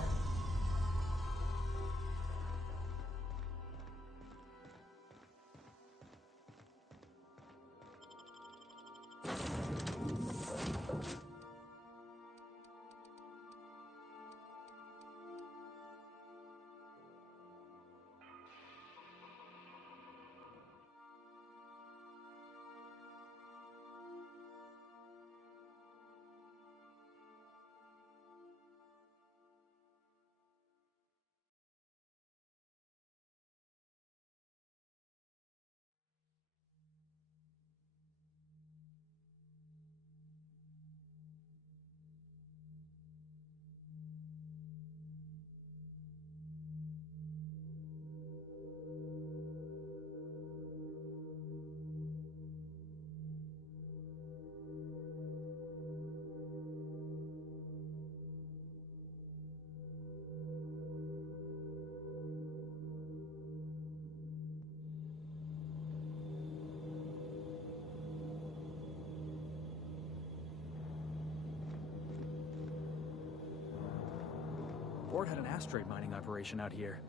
Ford had an asteroid mining operation out here.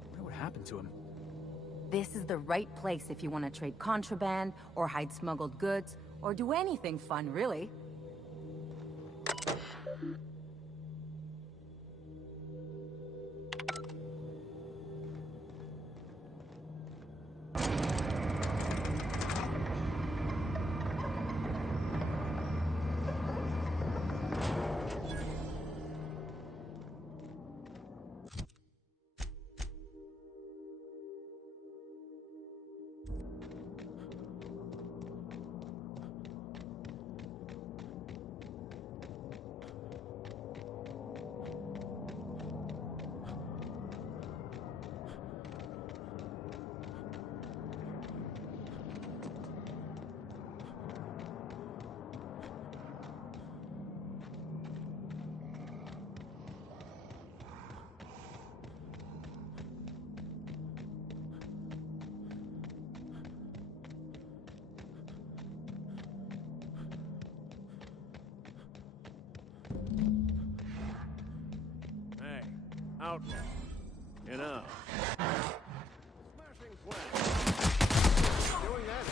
I wonder what happened to him. This is the right place if you want to trade contraband, or hide smuggled goods, or do anything fun, really. Hey, outlaw. You know. Smashing plan. Doing that.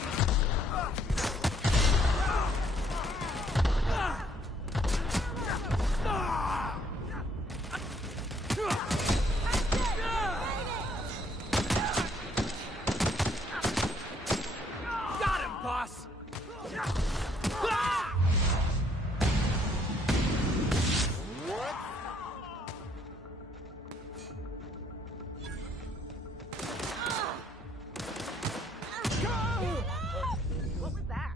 Got him, boss! What was that?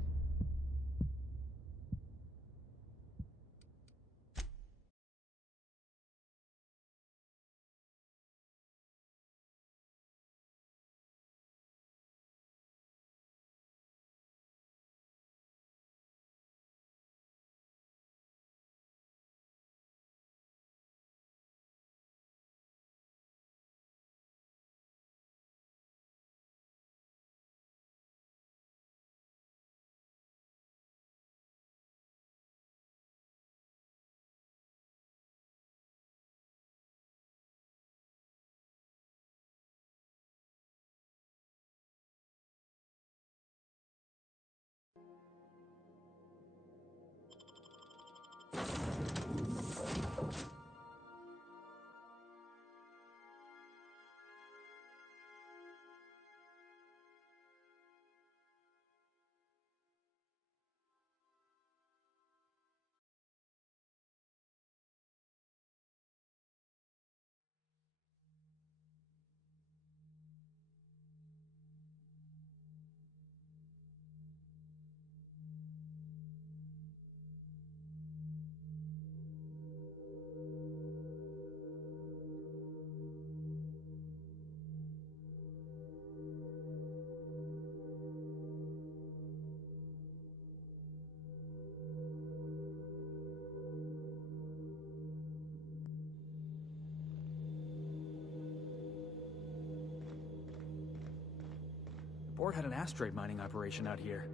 Ford had an asteroid mining operation out here.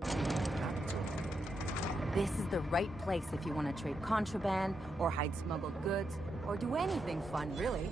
What happened to him? This is the right place if you want to trade contraband, or hide smuggled goods, or do anything fun, really.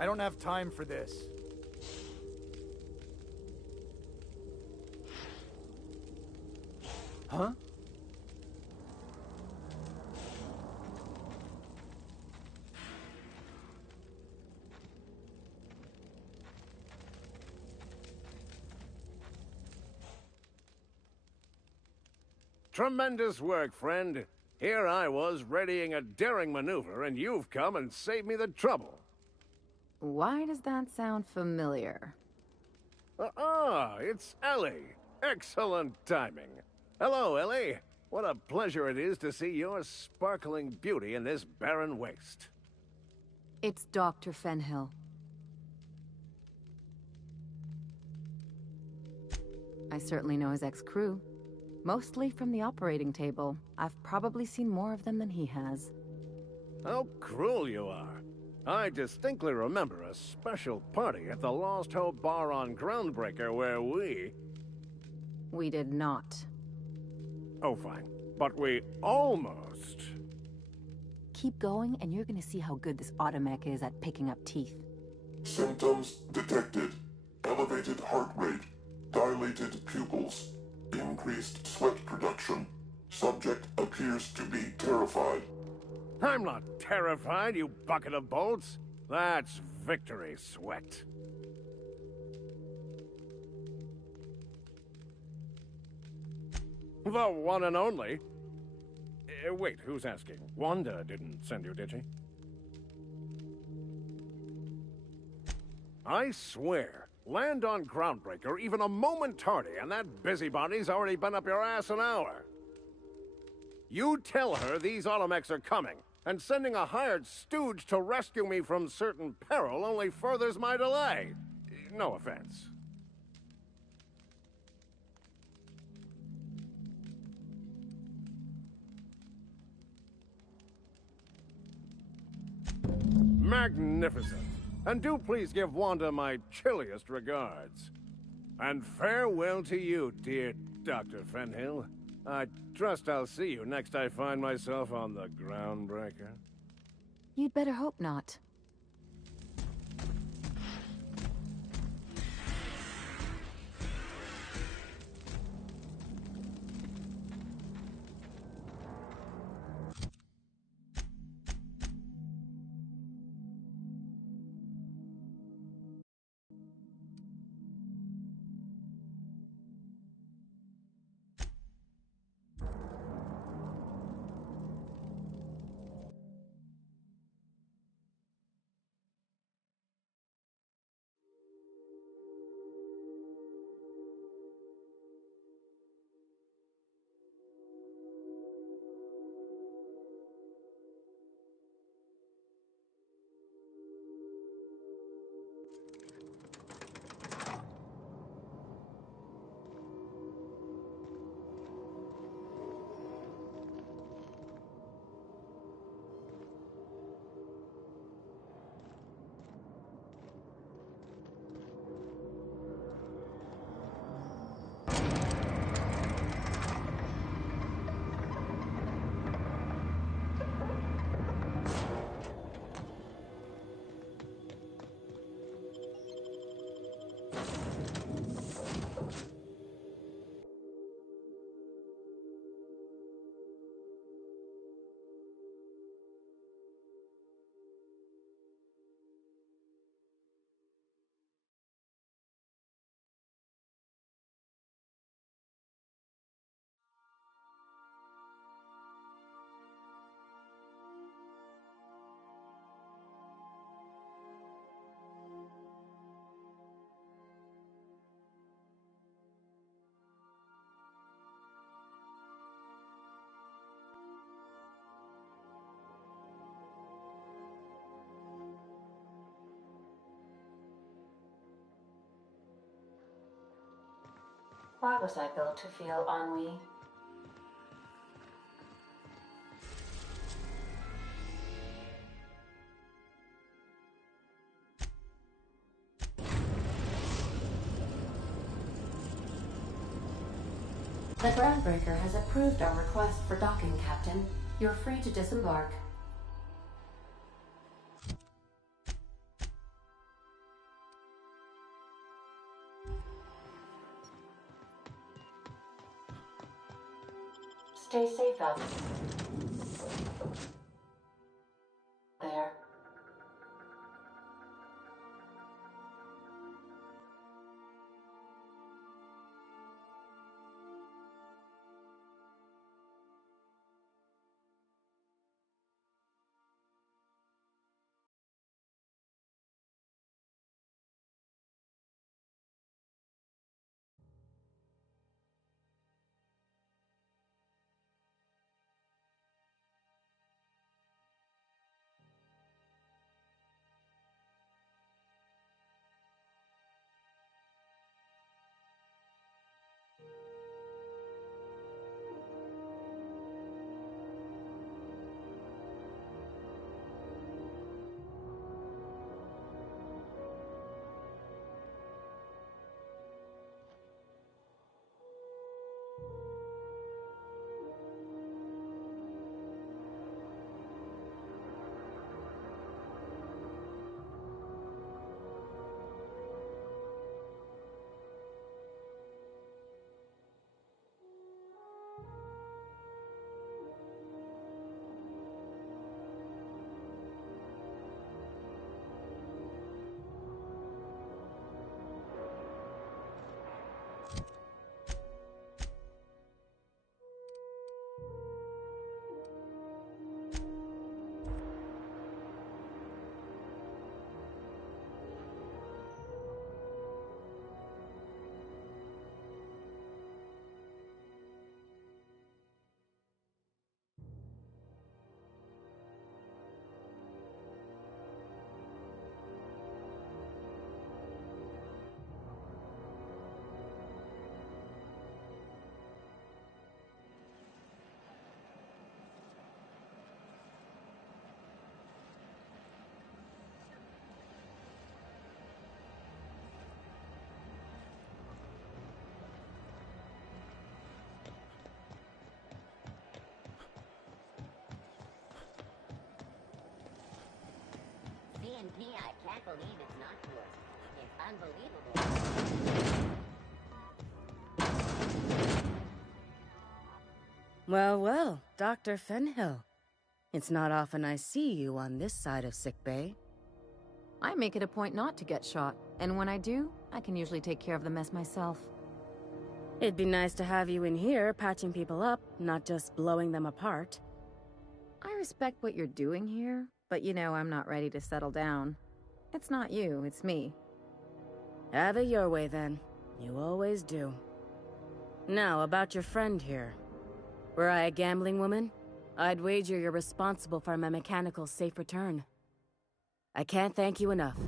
I don't have time for this. Huh? Tremendous work, friend. Here I was readying a daring maneuver, and you've come and saved me the trouble. Why does that sound familiar? It's Ellie. Excellent timing. Hello, Ellie. What a pleasure it is to see your sparkling beauty in this barren waste. It's Dr. Fenhill. I certainly know his ex-crew. Mostly from the operating table. I've probably seen more of them than he has. How cruel you are. I distinctly remember a special party at the Lost Hope Bar on Groundbreaker where We did not. Oh, fine. But we almost... Keep going, and you're gonna see how good this automech is at picking up teeth. Symptoms detected. Elevated heart rate. Dilated pupils. Increased sweat production. Subject appears to be terrified. I'm not terrified, you bucket of bolts. That's victory sweat. The one and only. Wait, who's asking? Wanda didn't send you, did she? I swear, land on Groundbreaker even a moment tardy, and that busybody's already been up your ass an hour. You tell her these automechs are coming, and sending a hired stooge to rescue me from certain peril only furthers my delay. No offense. Magnificent. And do please give Wanda my chilliest regards. And farewell to you, dear Dr. Fenhill. I trust I'll see you next I find myself on the Groundbreaker. You'd better hope not. Why was I built to feel ennui? The Groundbreaker has approved our request for docking, Captain. You're free to disembark. Stay safe out there. CNP, I can't believe it's not yours. It's unbelievable. Well, well, Dr. Fenhill. It's not often I see you on this side of sickbay. I make it a point not to get shot, and when I do, I can usually take care of the mess myself. It'd be nice to have you in here patching people up, not just blowing them apart. I respect what you're doing here, but you know I'm not ready to settle down. It's not you, it's me. Have it your way then. You always do. Now, about your friend here. Were I a gambling woman, I'd wager you're responsible for my mechanical safe return. I can't thank you enough.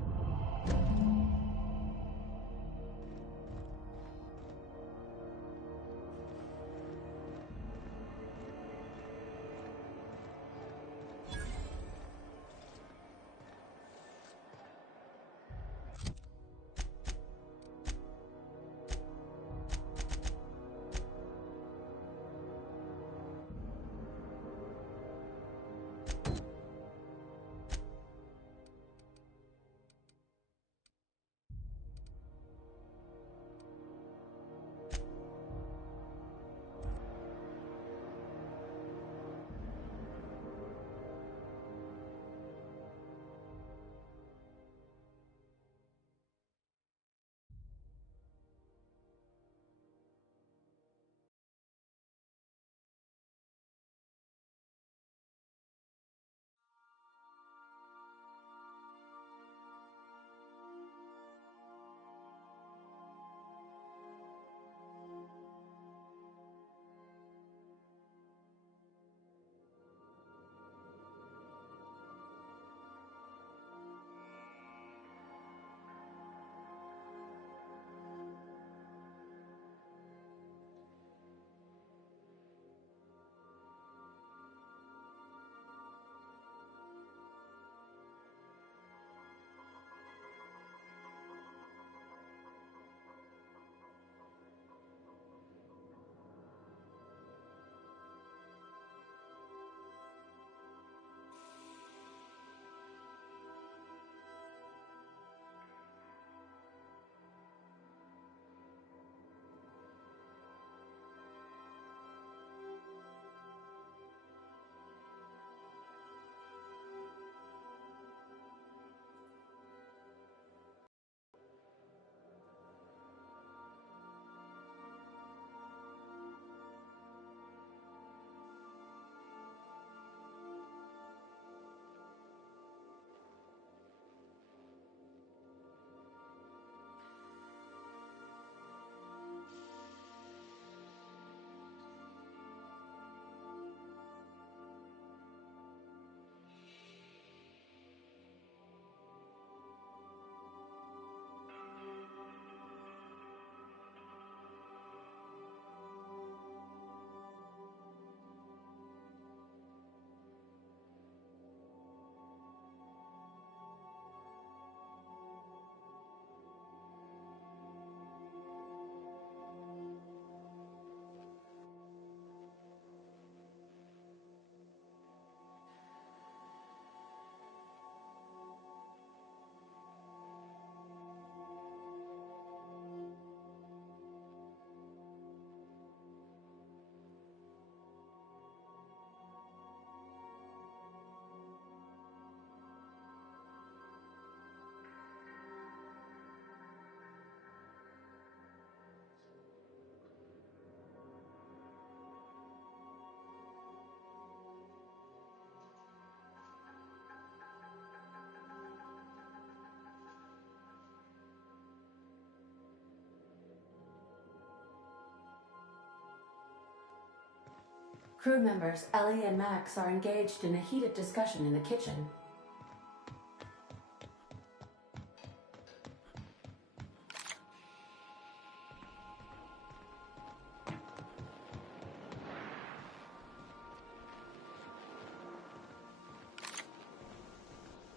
Crew members Ellie and Max are engaged in a heated discussion in the kitchen.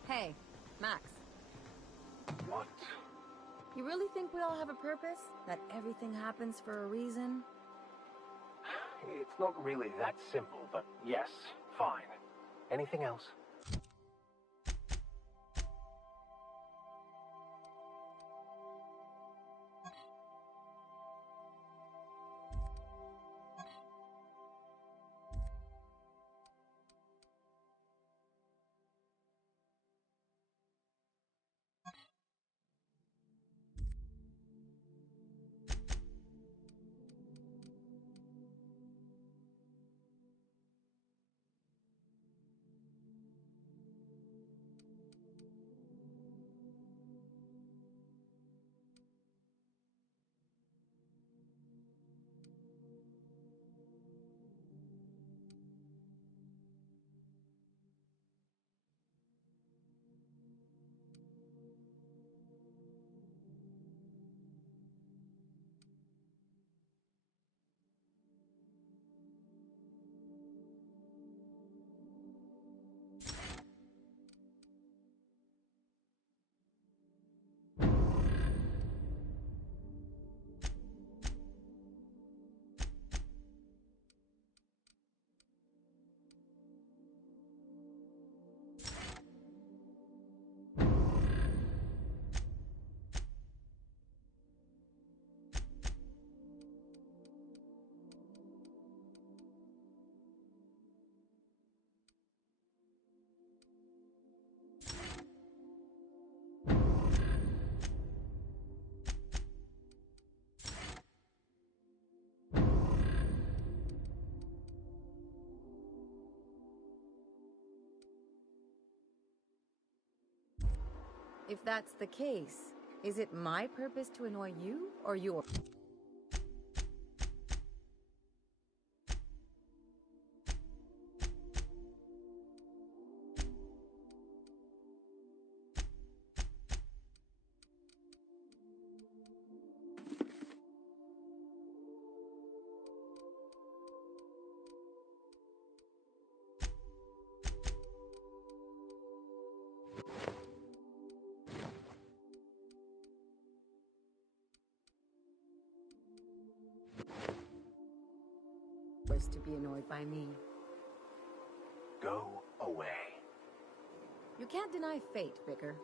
Hey, Max. What? You really think we all have a purpose? That everything happens for a reason? It's not really that simple, but yes, fine. Anything else? If that's the case, is it my purpose to annoy you, or yours? To be annoyed by me. Go away. You can't deny fate, Vicar.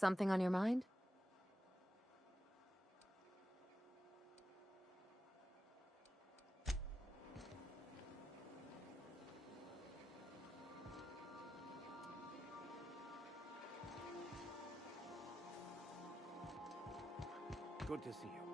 Something on your mind? Good to see you.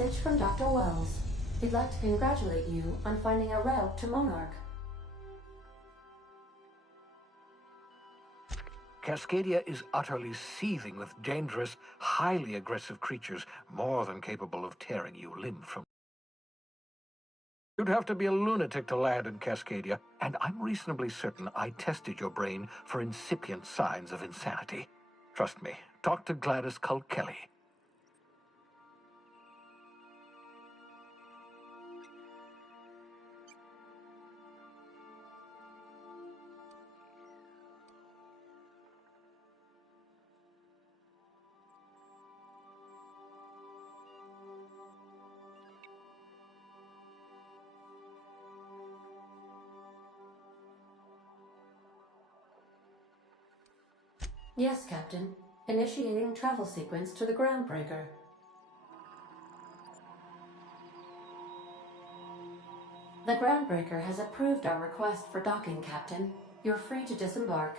Message from Dr. Wells. He'd like to congratulate you on finding a route to Monarch. Cascadia is utterly seething with dangerous, highly aggressive creatures, more than capable of tearing you limb from. You'd have to be a lunatic to land in Cascadia, and I'm reasonably certain I tested your brain for incipient signs of insanity. Trust me, talk to Gladys Cull Kelly. Yes, Captain. Initiating travel sequence to the Groundbreaker. The Groundbreaker has approved our request for docking, Captain. You're free to disembark.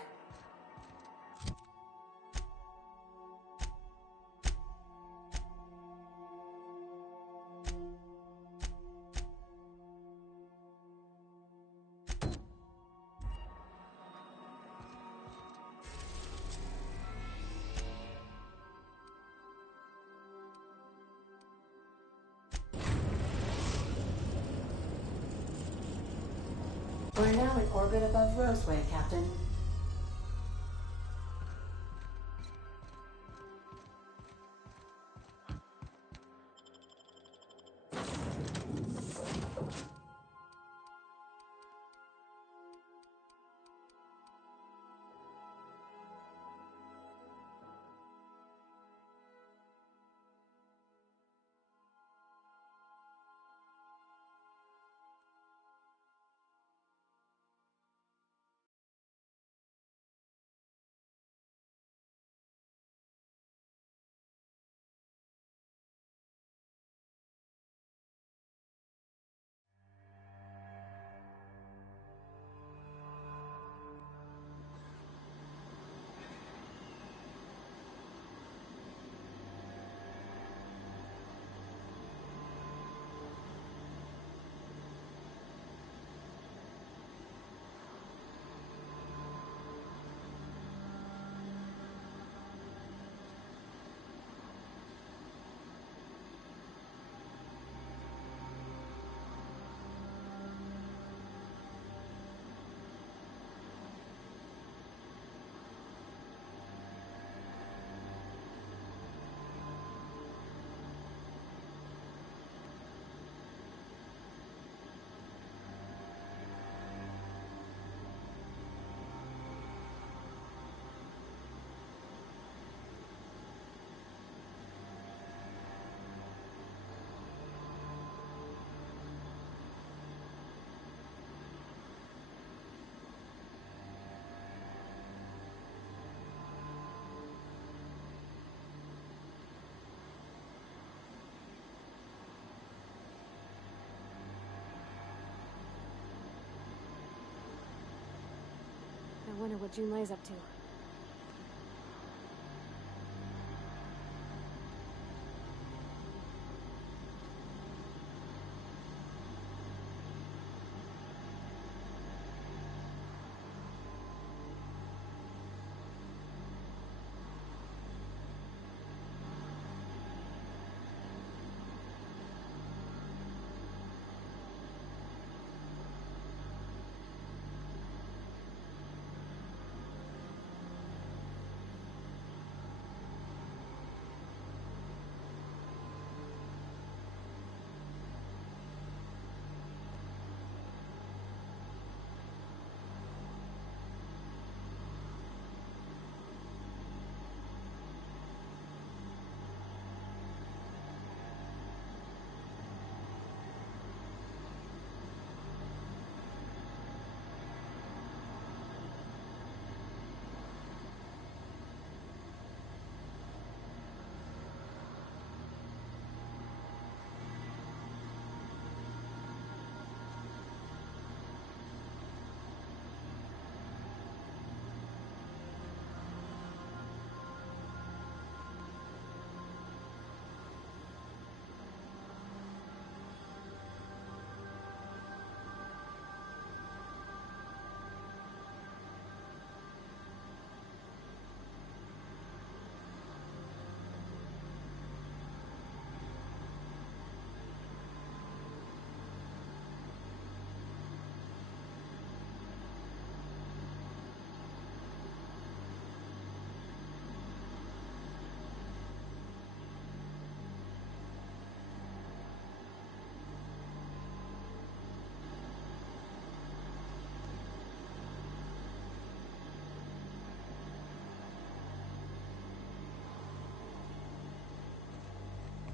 We're now in orbit above Roseway, Captain. I wonder what Junlei's up to.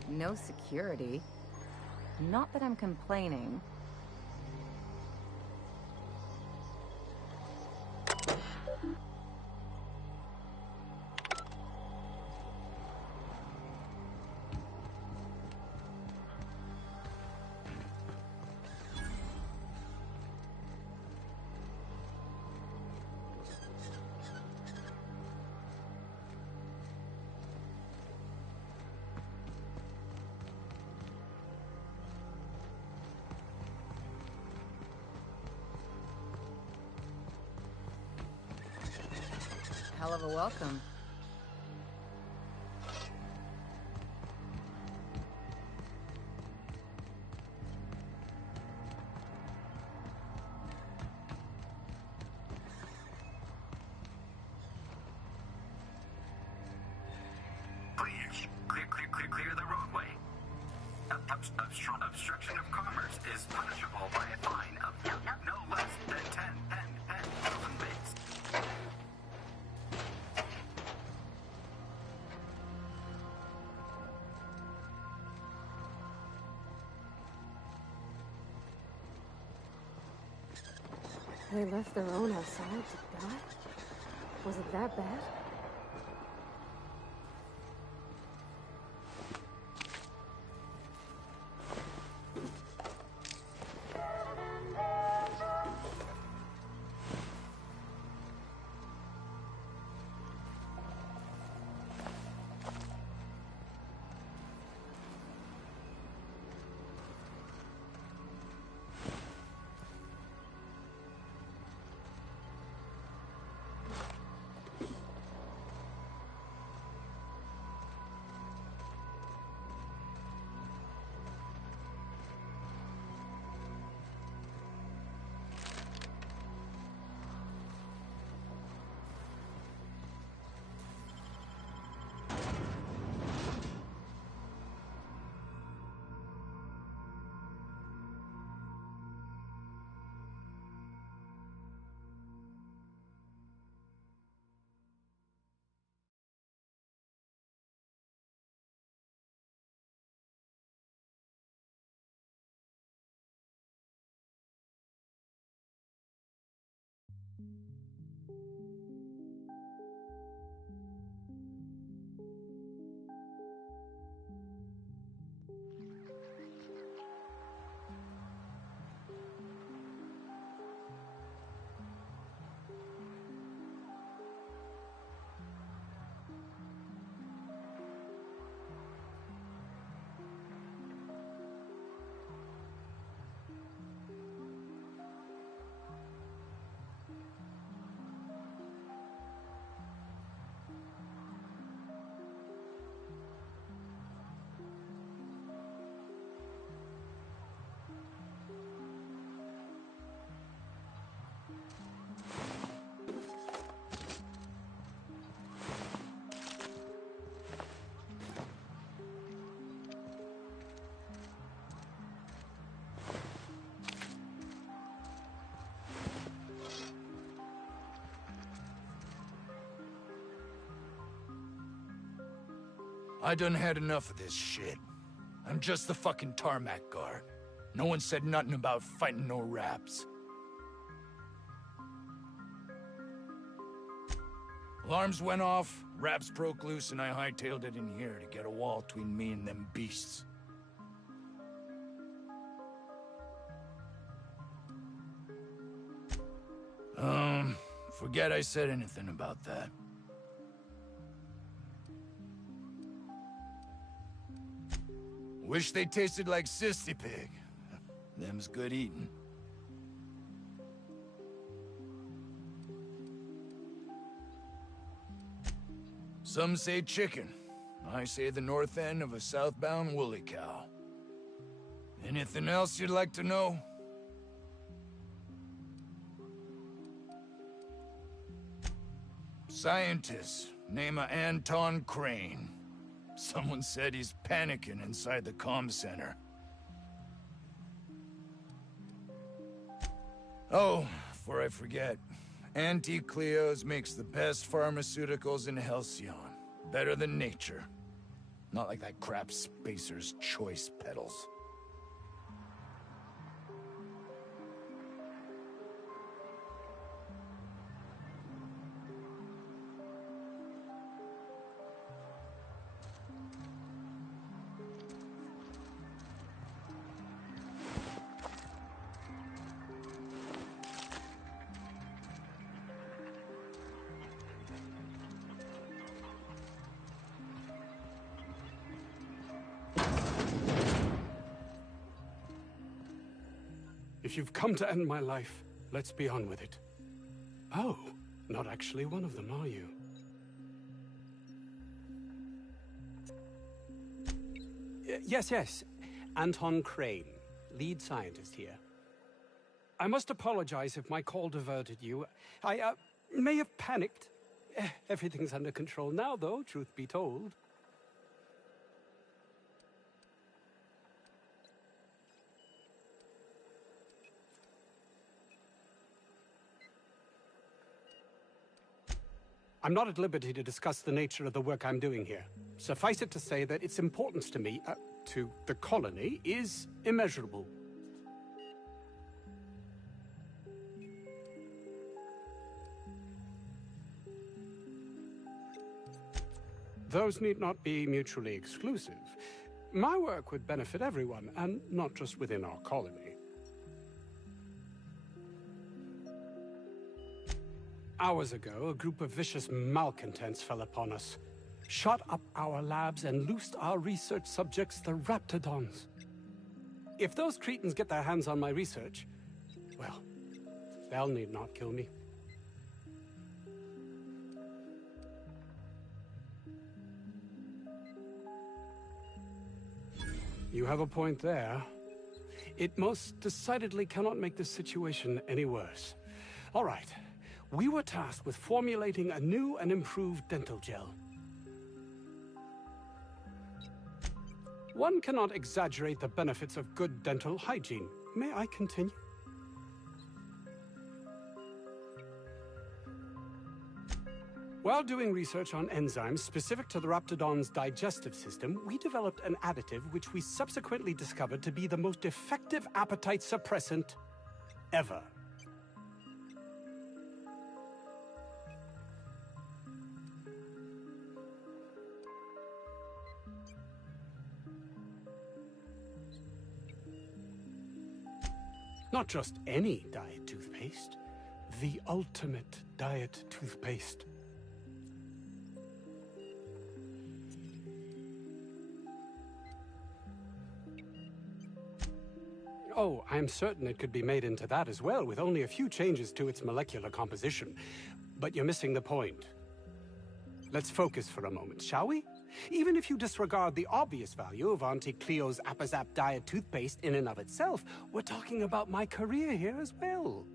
No security. Not that I'm complaining. Hell of a welcome. Please, clear the roadway. Obstruction of commerce is punishable by a fine of no less than 10,000 bits. They left their own outside to die? Was it that bad? I done had enough of this shit. I'm just the fucking tarmac guard. No one said nothing about fighting no raps. Alarms went off, raps broke loose, and I hightailed it in here to get a wall between me and them beasts. Forget I said anything about that. Wish they tasted like Sissy Pig. Them's good eating. Some say chicken. I say the north end of a southbound woolly cow. Anything else you'd like to know? Scientist, name of Anton Crane. Someone said he's panicking inside the comm center. Oh, before I forget, Auntie Cleo's makes the best pharmaceuticals in Halcyon. Better than nature. Not like that crap Spacer's Choice peddles. If you've come to end my life, let's be on with it. Oh, not actually one of them, are you? Yes. Anton Crane, lead scientist here. I must apologize if my call diverted you. I may have panicked. Everything's under control now, though, truth be told. I'm not at liberty to discuss the nature of the work I'm doing here. Suffice it to say that its importance to me, to the colony, is immeasurable. Those need not be mutually exclusive. My work would benefit everyone, and not just within our colony. Hours ago, a group of vicious malcontents fell upon us, shot up our labs, and loosed our research subjects, the Raptidons. If those cretins get their hands on my research, well, they'll need not kill me. You have a point there. It most decidedly cannot make this situation any worse. All right. We were tasked with formulating a new and improved dental gel. One cannot exaggerate the benefits of good dental hygiene. May I continue? While doing research on enzymes specific to the Raptidon's digestive system, we developed an additive which we subsequently discovered to be the most effective appetite suppressant ever. Not just any diet toothpaste, the ultimate diet toothpaste. Oh, I'm certain it could be made into that as well, with only a few changes to its molecular composition. But you're missing the point. Let's focus for a moment, shall we? Even if you disregard the obvious value of Auntie Cleo's Appazap diet toothpaste in and of itself, we're talking about my career here as well.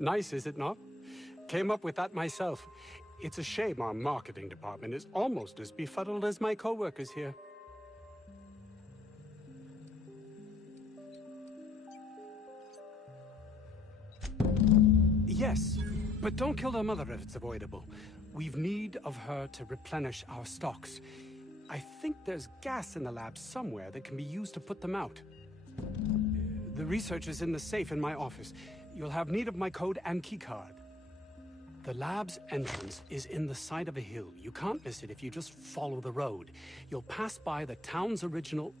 Nice, is it not? Came up with that myself. It's a shame our marketing department is almost as befuddled as my co-workers here. Yes, but don't kill their mother if it's avoidable. We've need of her to replenish our stocks. I think there's gas in the lab somewhere that can be used to put them out. The research is in the safe in my office. You'll have need of my code and keycard. The lab's entrance is in the side of a hill. You can't miss it if you just follow the road. You'll pass by the town's original...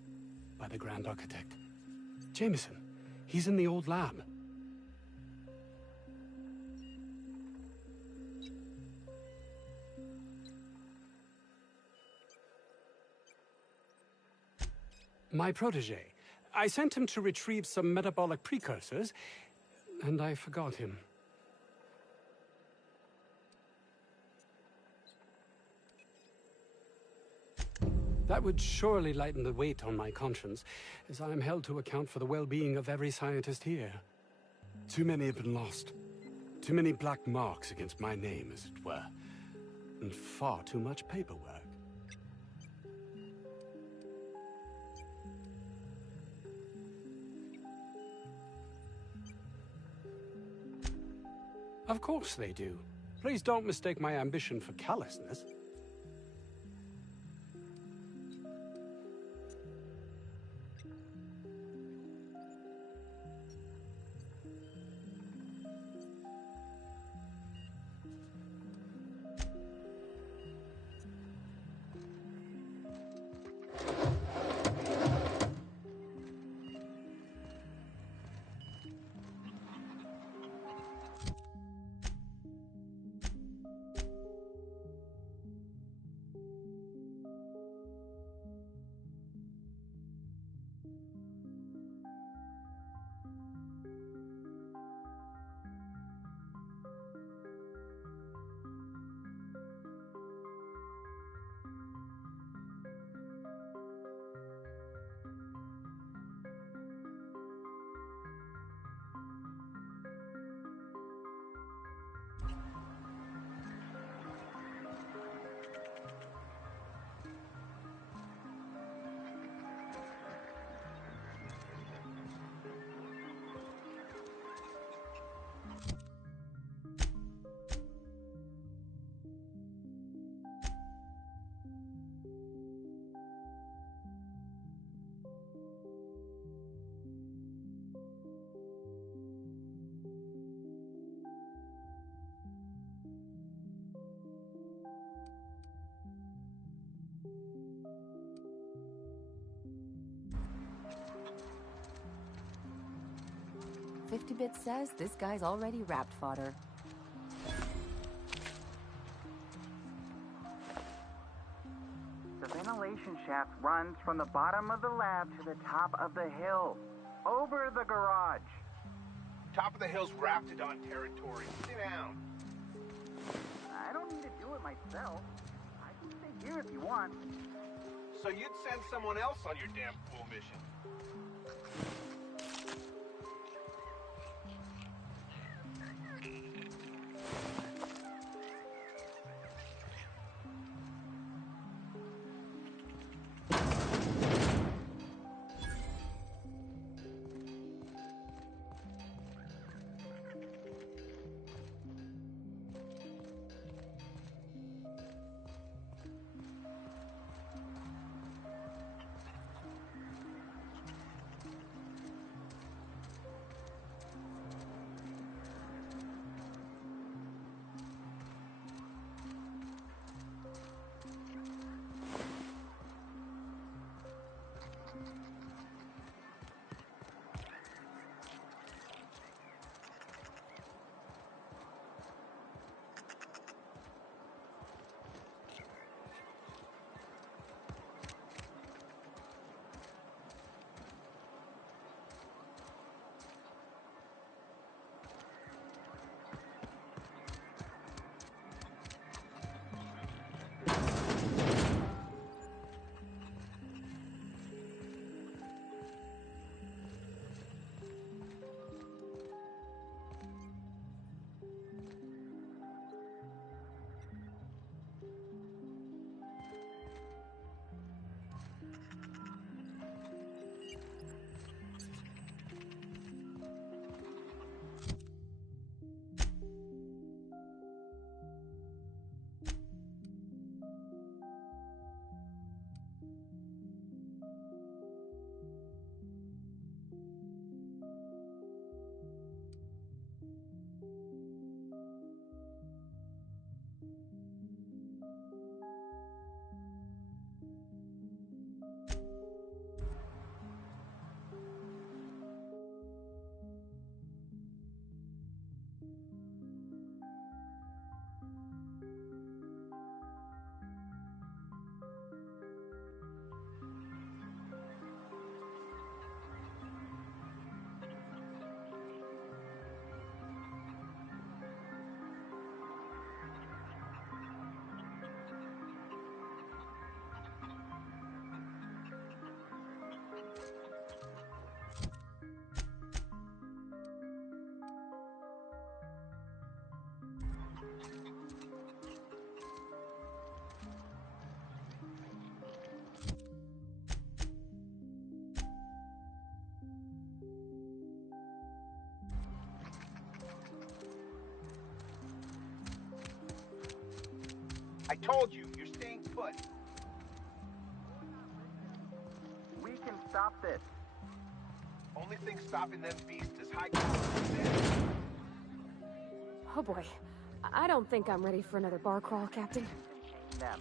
by the Grand Architect. Jameson. He's in the old lab. My protege. I sent him to retrieve some metabolic precursors, and I forgot him. That would surely lighten the weight on my conscience, as I am held to account for the well-being of every scientist here. Too many have been lost. Too many black marks against my name, as it were. And far too much paperwork. Of course they do. Please don't mistake my ambition for callousness. "50-bit says this guy's already wrapped fodder." The ventilation shaft runs from the bottom of the lab to the top of the hill, over the garage. Top of the hill's Raptidon territory. Sit down. I don't need to do it myself. I can stay here if you want. So you'd send someone else on your damn fool mission? I told you, you're staying put. We can stop this. Only thing stopping them beasts is high quality. Oh boy. I don't think I'm ready for another bar crawl, Captain. Them.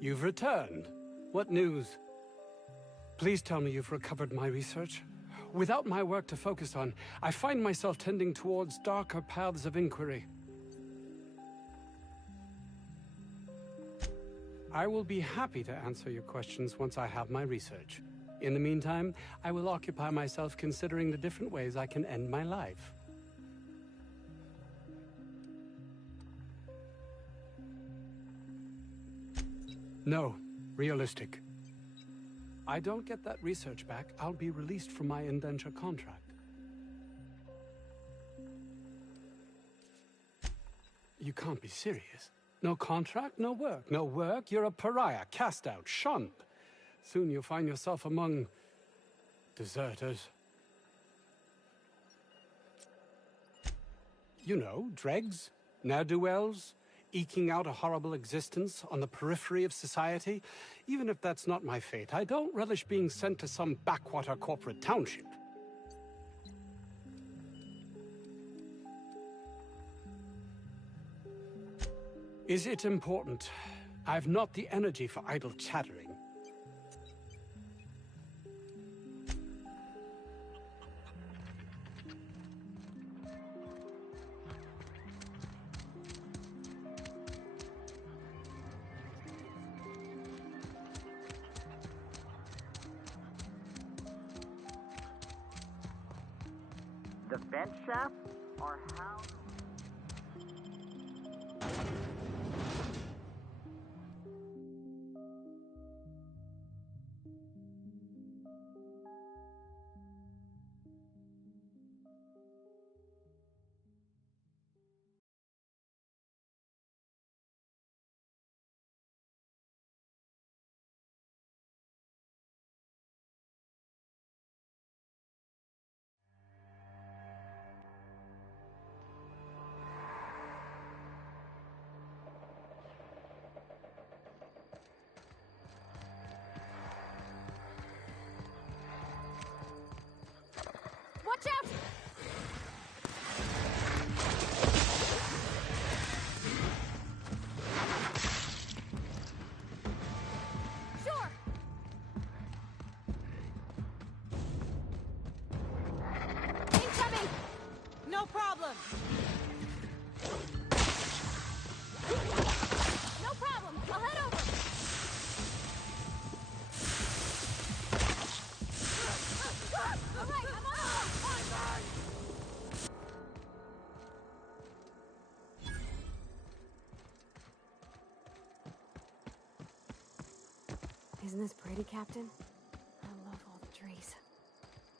You've returned. What news? Please tell me you've recovered my research. Without my work to focus on, I find myself tending towards darker paths of inquiry. I will be happy to answer your questions once I have my research. In the meantime, I will occupy myself considering the different ways I can end my life. No, realistic. I don't get that research back, I'll be released from my indenture contract. You can't be serious. No contract, no work. No work, you're a pariah, cast out, shunned. Soon you'll find yourself among deserters. You know, dregs, ne'er-do-wells, eking out a horrible existence on the periphery of society. Even if that's not my fate, I don't relish being sent to some backwater corporate township. Is it important? I've not the energy for idle chattering. The vent shafts are how... Watch out! Sure! Incoming! No problem! No problem! I'll head over! All right, I'm on! Isn't this pretty, Captain? I love all the trees.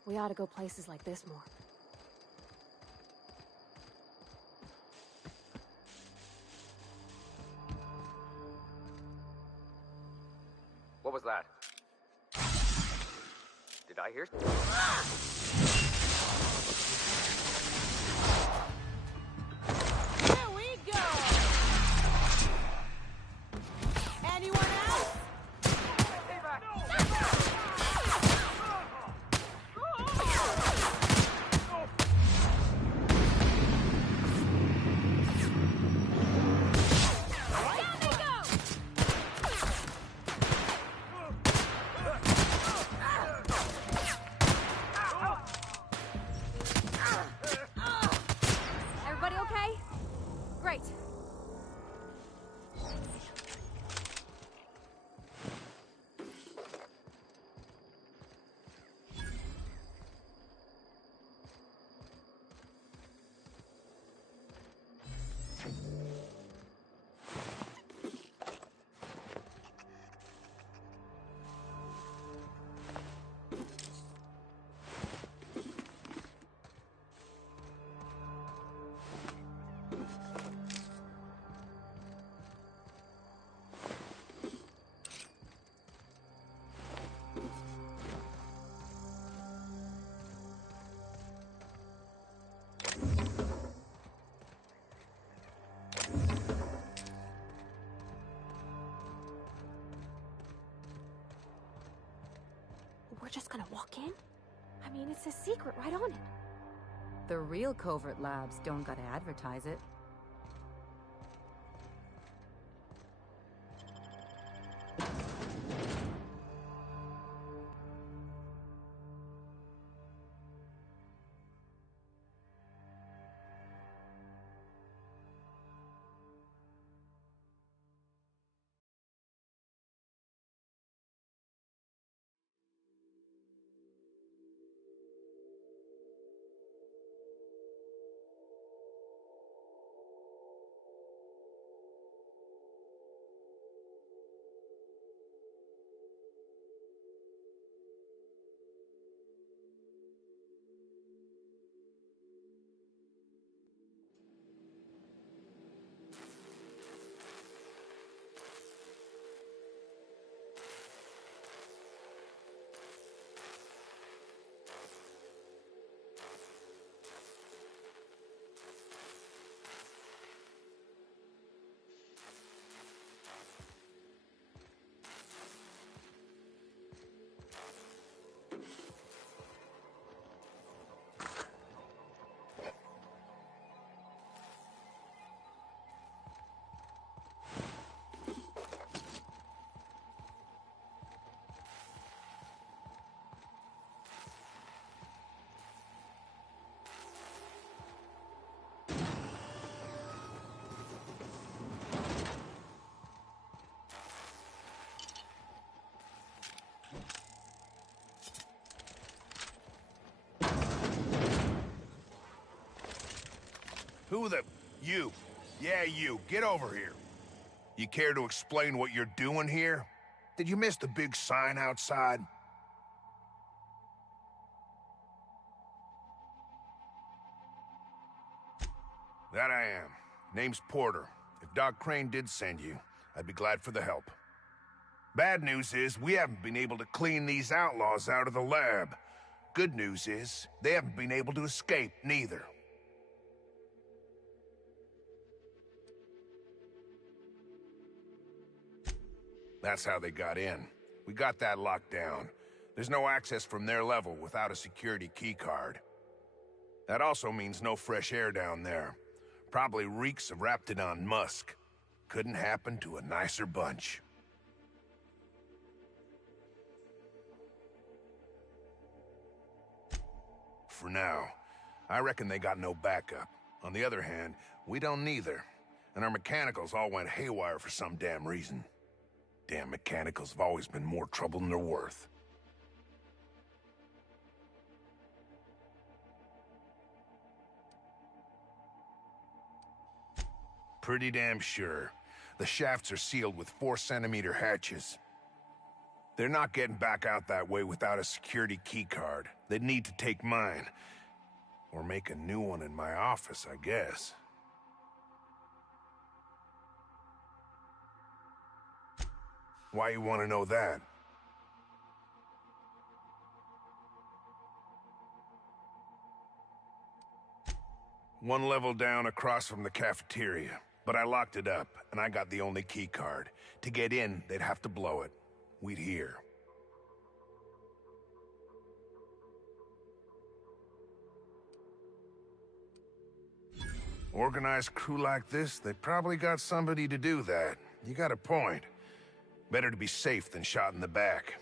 We ought to go places like this more. What was that? Did I hear? Here we go! Anyone else? Down they go! Everybody okay? Great. gonna walk in? I mean, it's a secret right on it. The real covert labs don't gotta advertise it. Who the... You. Yeah, you. Get over here. You care to explain what you're doing here? Did you miss the big sign outside? That I am. Name's Porter. If Doc Crane did send you, I'd be glad for the help. Bad news is, we haven't been able to clean these outlaws out of the lab. Good news is, they haven't been able to escape, neither. That's how they got in. We got that locked down. There's no access from their level without a security keycard. That also means no fresh air down there. Probably reeks of Raptidon musk. Couldn't happen to a nicer bunch. For now, I reckon they got no backup. On the other hand, we don't neither. And our mechanicals all went haywire for some damn reason. Damn mechanicals have always been more trouble than they're worth. Pretty damn sure. The shafts are sealed with 4-centimeter hatches. They're not getting back out that way without a security keycard. They'd need to take mine. Or make a new one in my office, I guess. Why you want to know that? One level down across from the cafeteria, but I locked it up, and I got the only key card. To get in, they'd have to blow it. We'd hear. Organized crew like this, they probably got somebody to do that. You got a point. Better to be safe than shot in the back.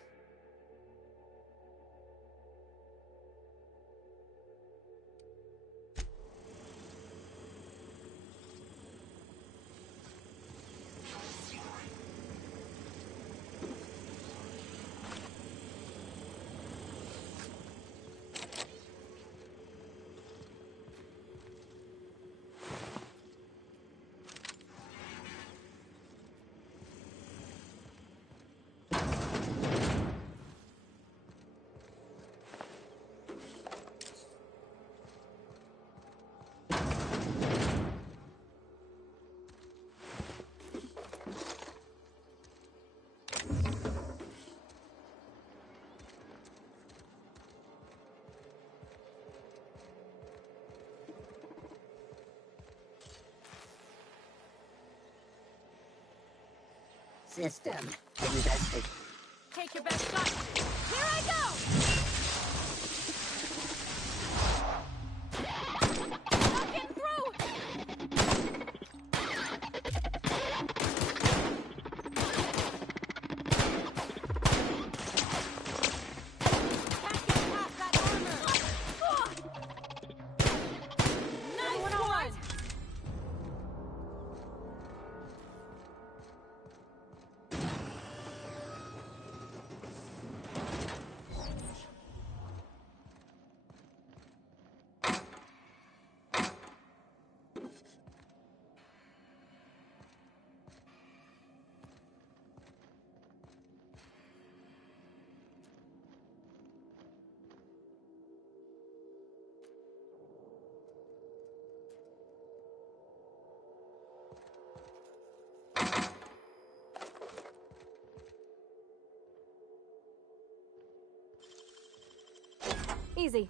System invested. Take your best shot. Here I go! Easy.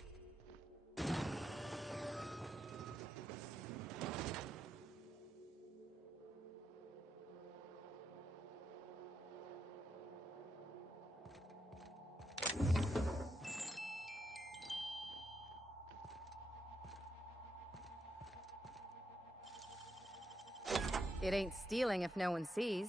It ain't stealing if no one sees.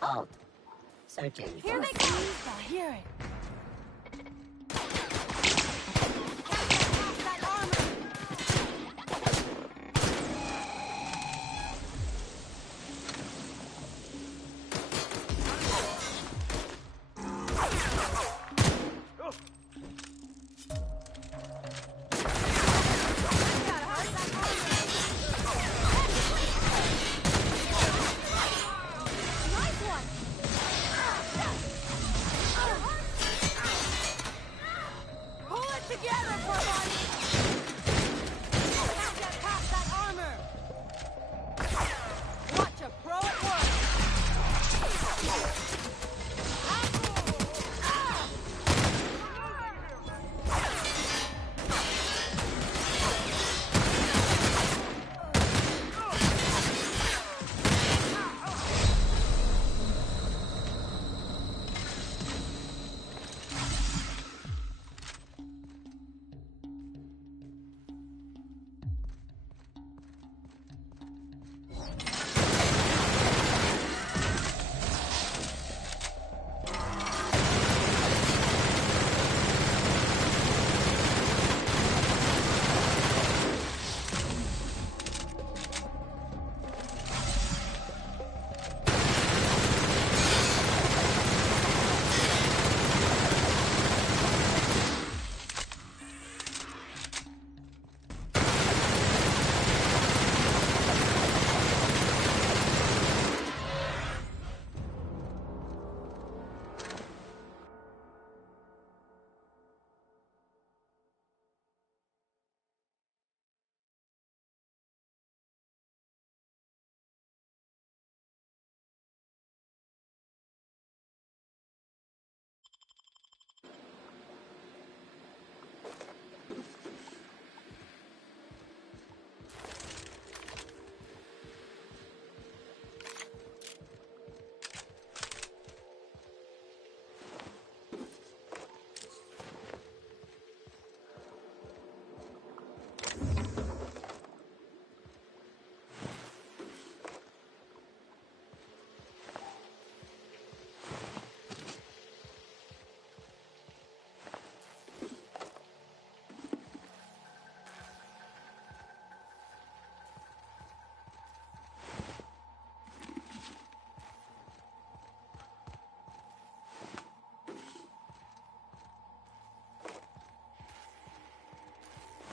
Halt. Searching. Here they come! I hear it.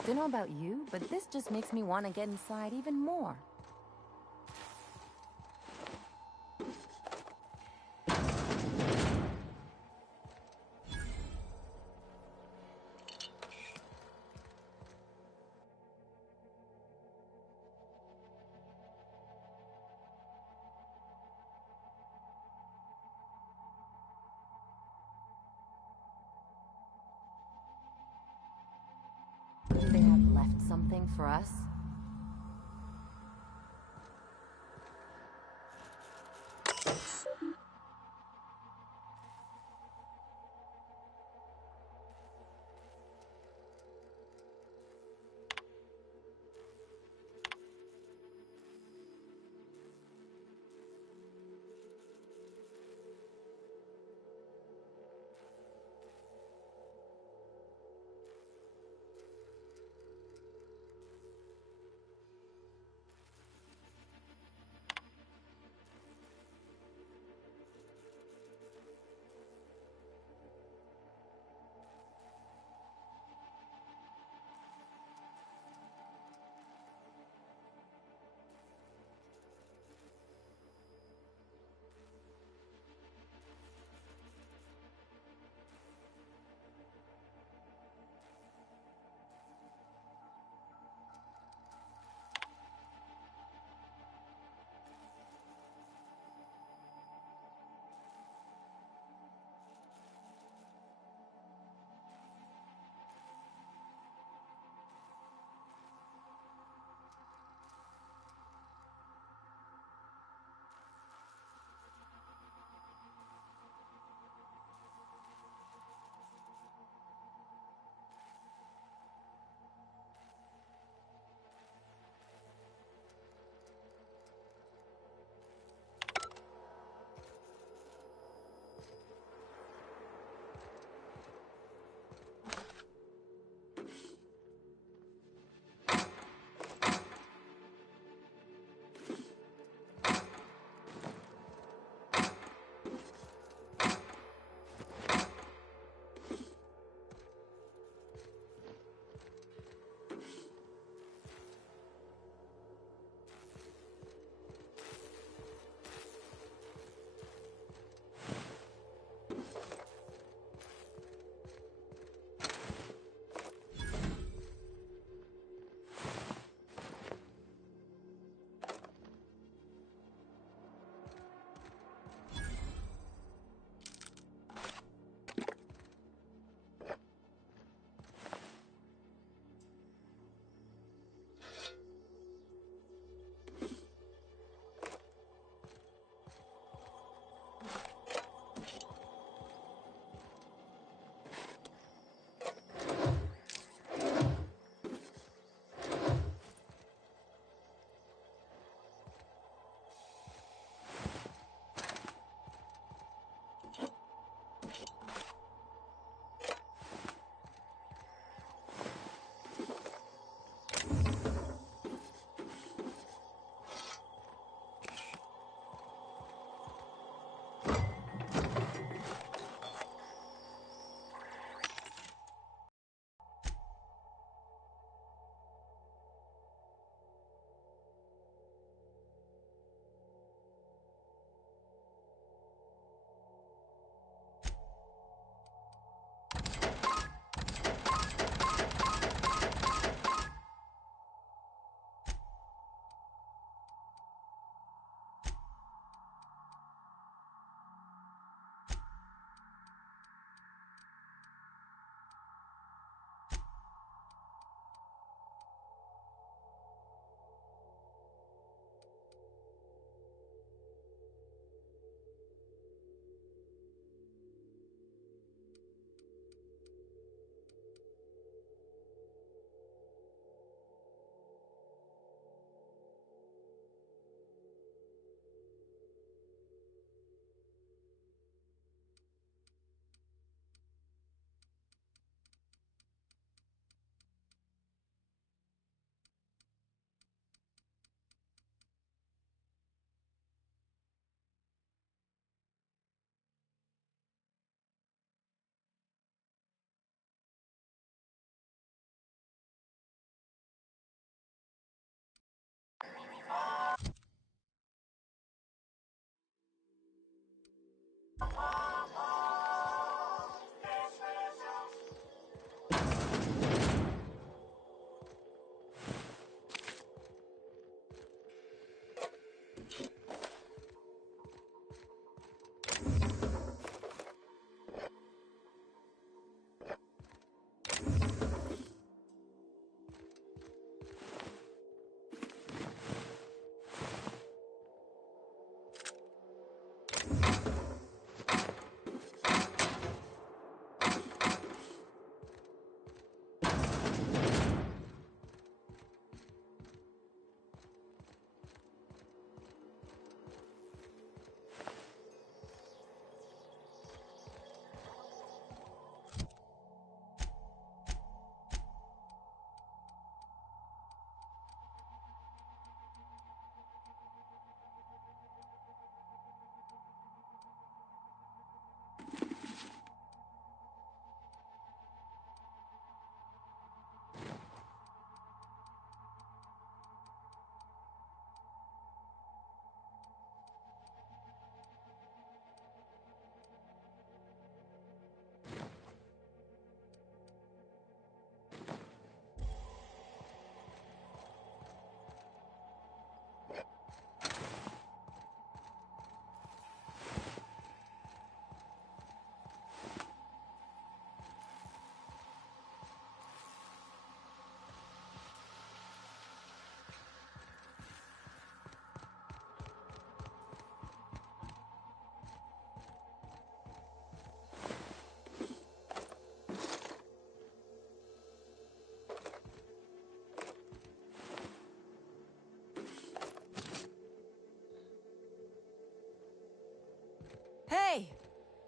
Don't know about you, but this just makes me want to get inside even more. Couldn't they have left something for us?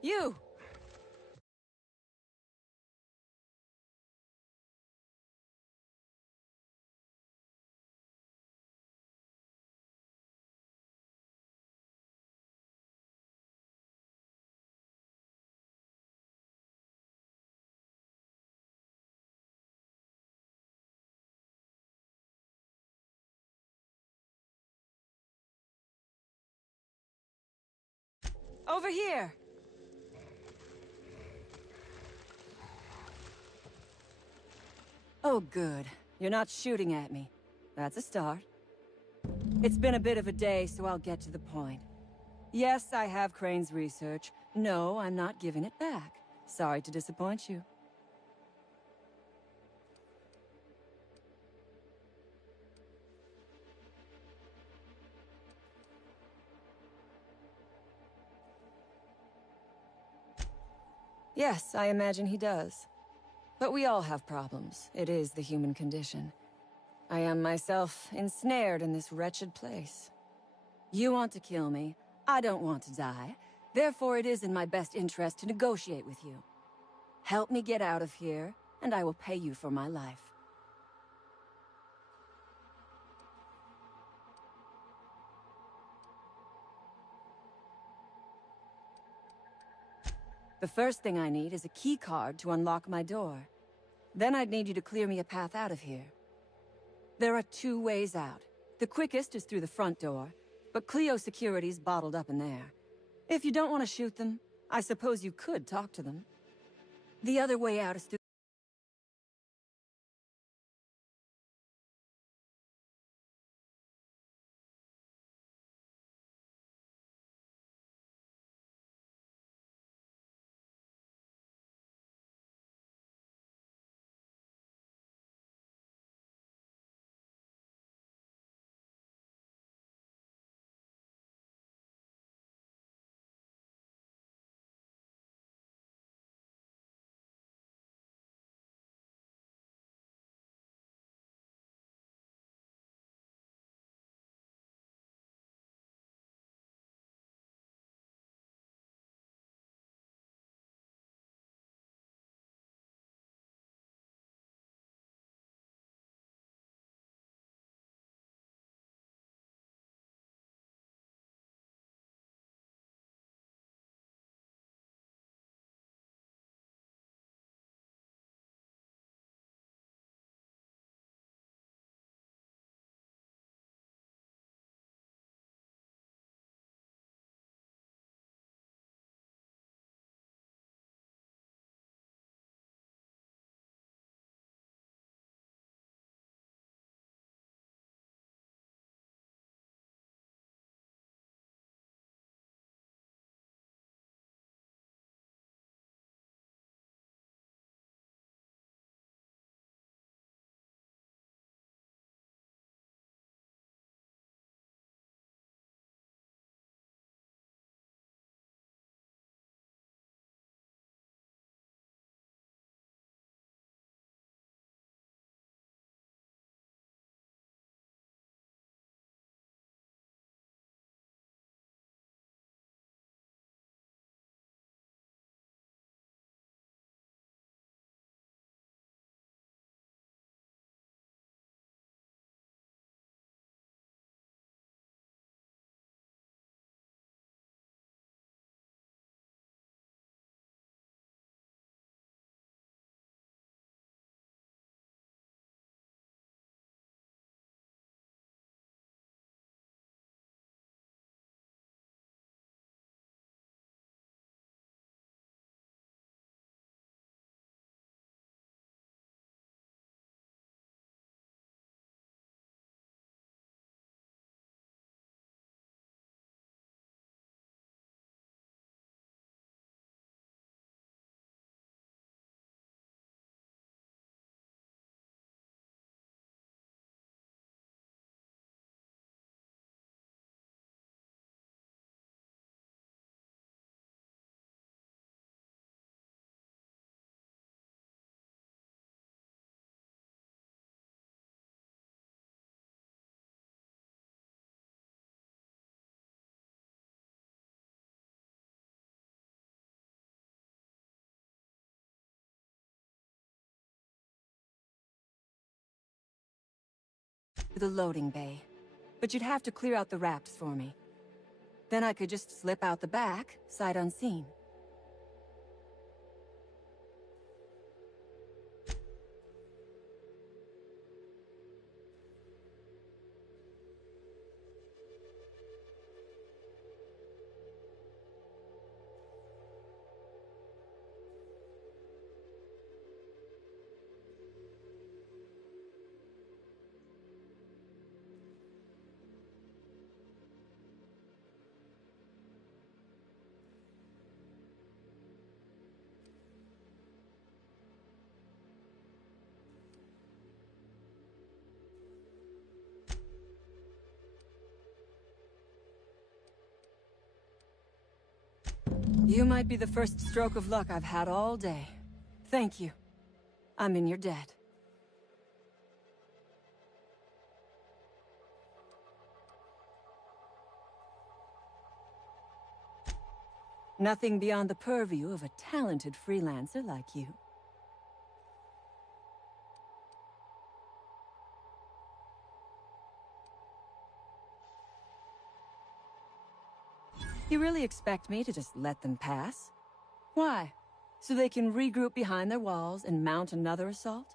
You! Over here! Oh, good. You're not shooting at me. That's a start. It's been a bit of a day, so I'll get to the point. Yes, I have Crane's research. No, I'm not giving it back. Sorry to disappoint you. Yes, I imagine he does. But we all have problems. It is the human condition. I am myself ensnared in this wretched place. You want to kill me. I don't want to die. Therefore, it is in my best interest to negotiate with you. Help me get out of here, and I will pay you for my life. The first thing I need is a key card to unlock my door. Then I'd need you to clear me a path out of here. There are 2 ways out. The quickest is through the front door, but Clio security's bottled up in there. If you don't want to shoot them, I suppose you could talk to them. The other way out is through to the loading bay. But you'd have to clear out the rafts for me. Then I could just slip out the back, sight unseen. You might be the first stroke of luck I've had all day. Thank you. I'm in your debt. Nothing beyond the purview of a talented freelancer like you. You really expect me to just let them pass? Why? So they can regroup behind their walls and mount another assault?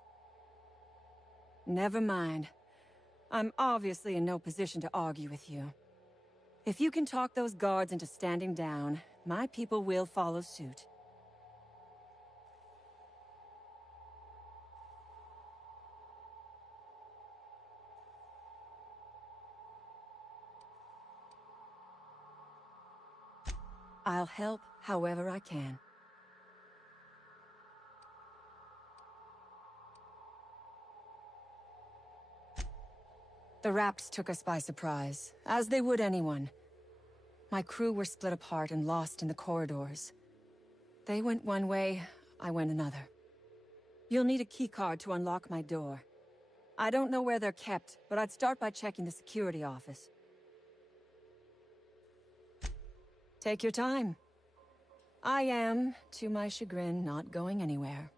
Never mind. I'm obviously in no position to argue with you. If you can talk those guards into standing down, my people will follow suit. I'll help however I can. The Raps took us by surprise, as they would anyone. My crew were split apart and lost in the corridors. They went one way, I went another. You'll need a keycard to unlock my door. I don't know where they're kept, but I'd start by checking the security office. Take your time. I am, to my chagrin, not going anywhere.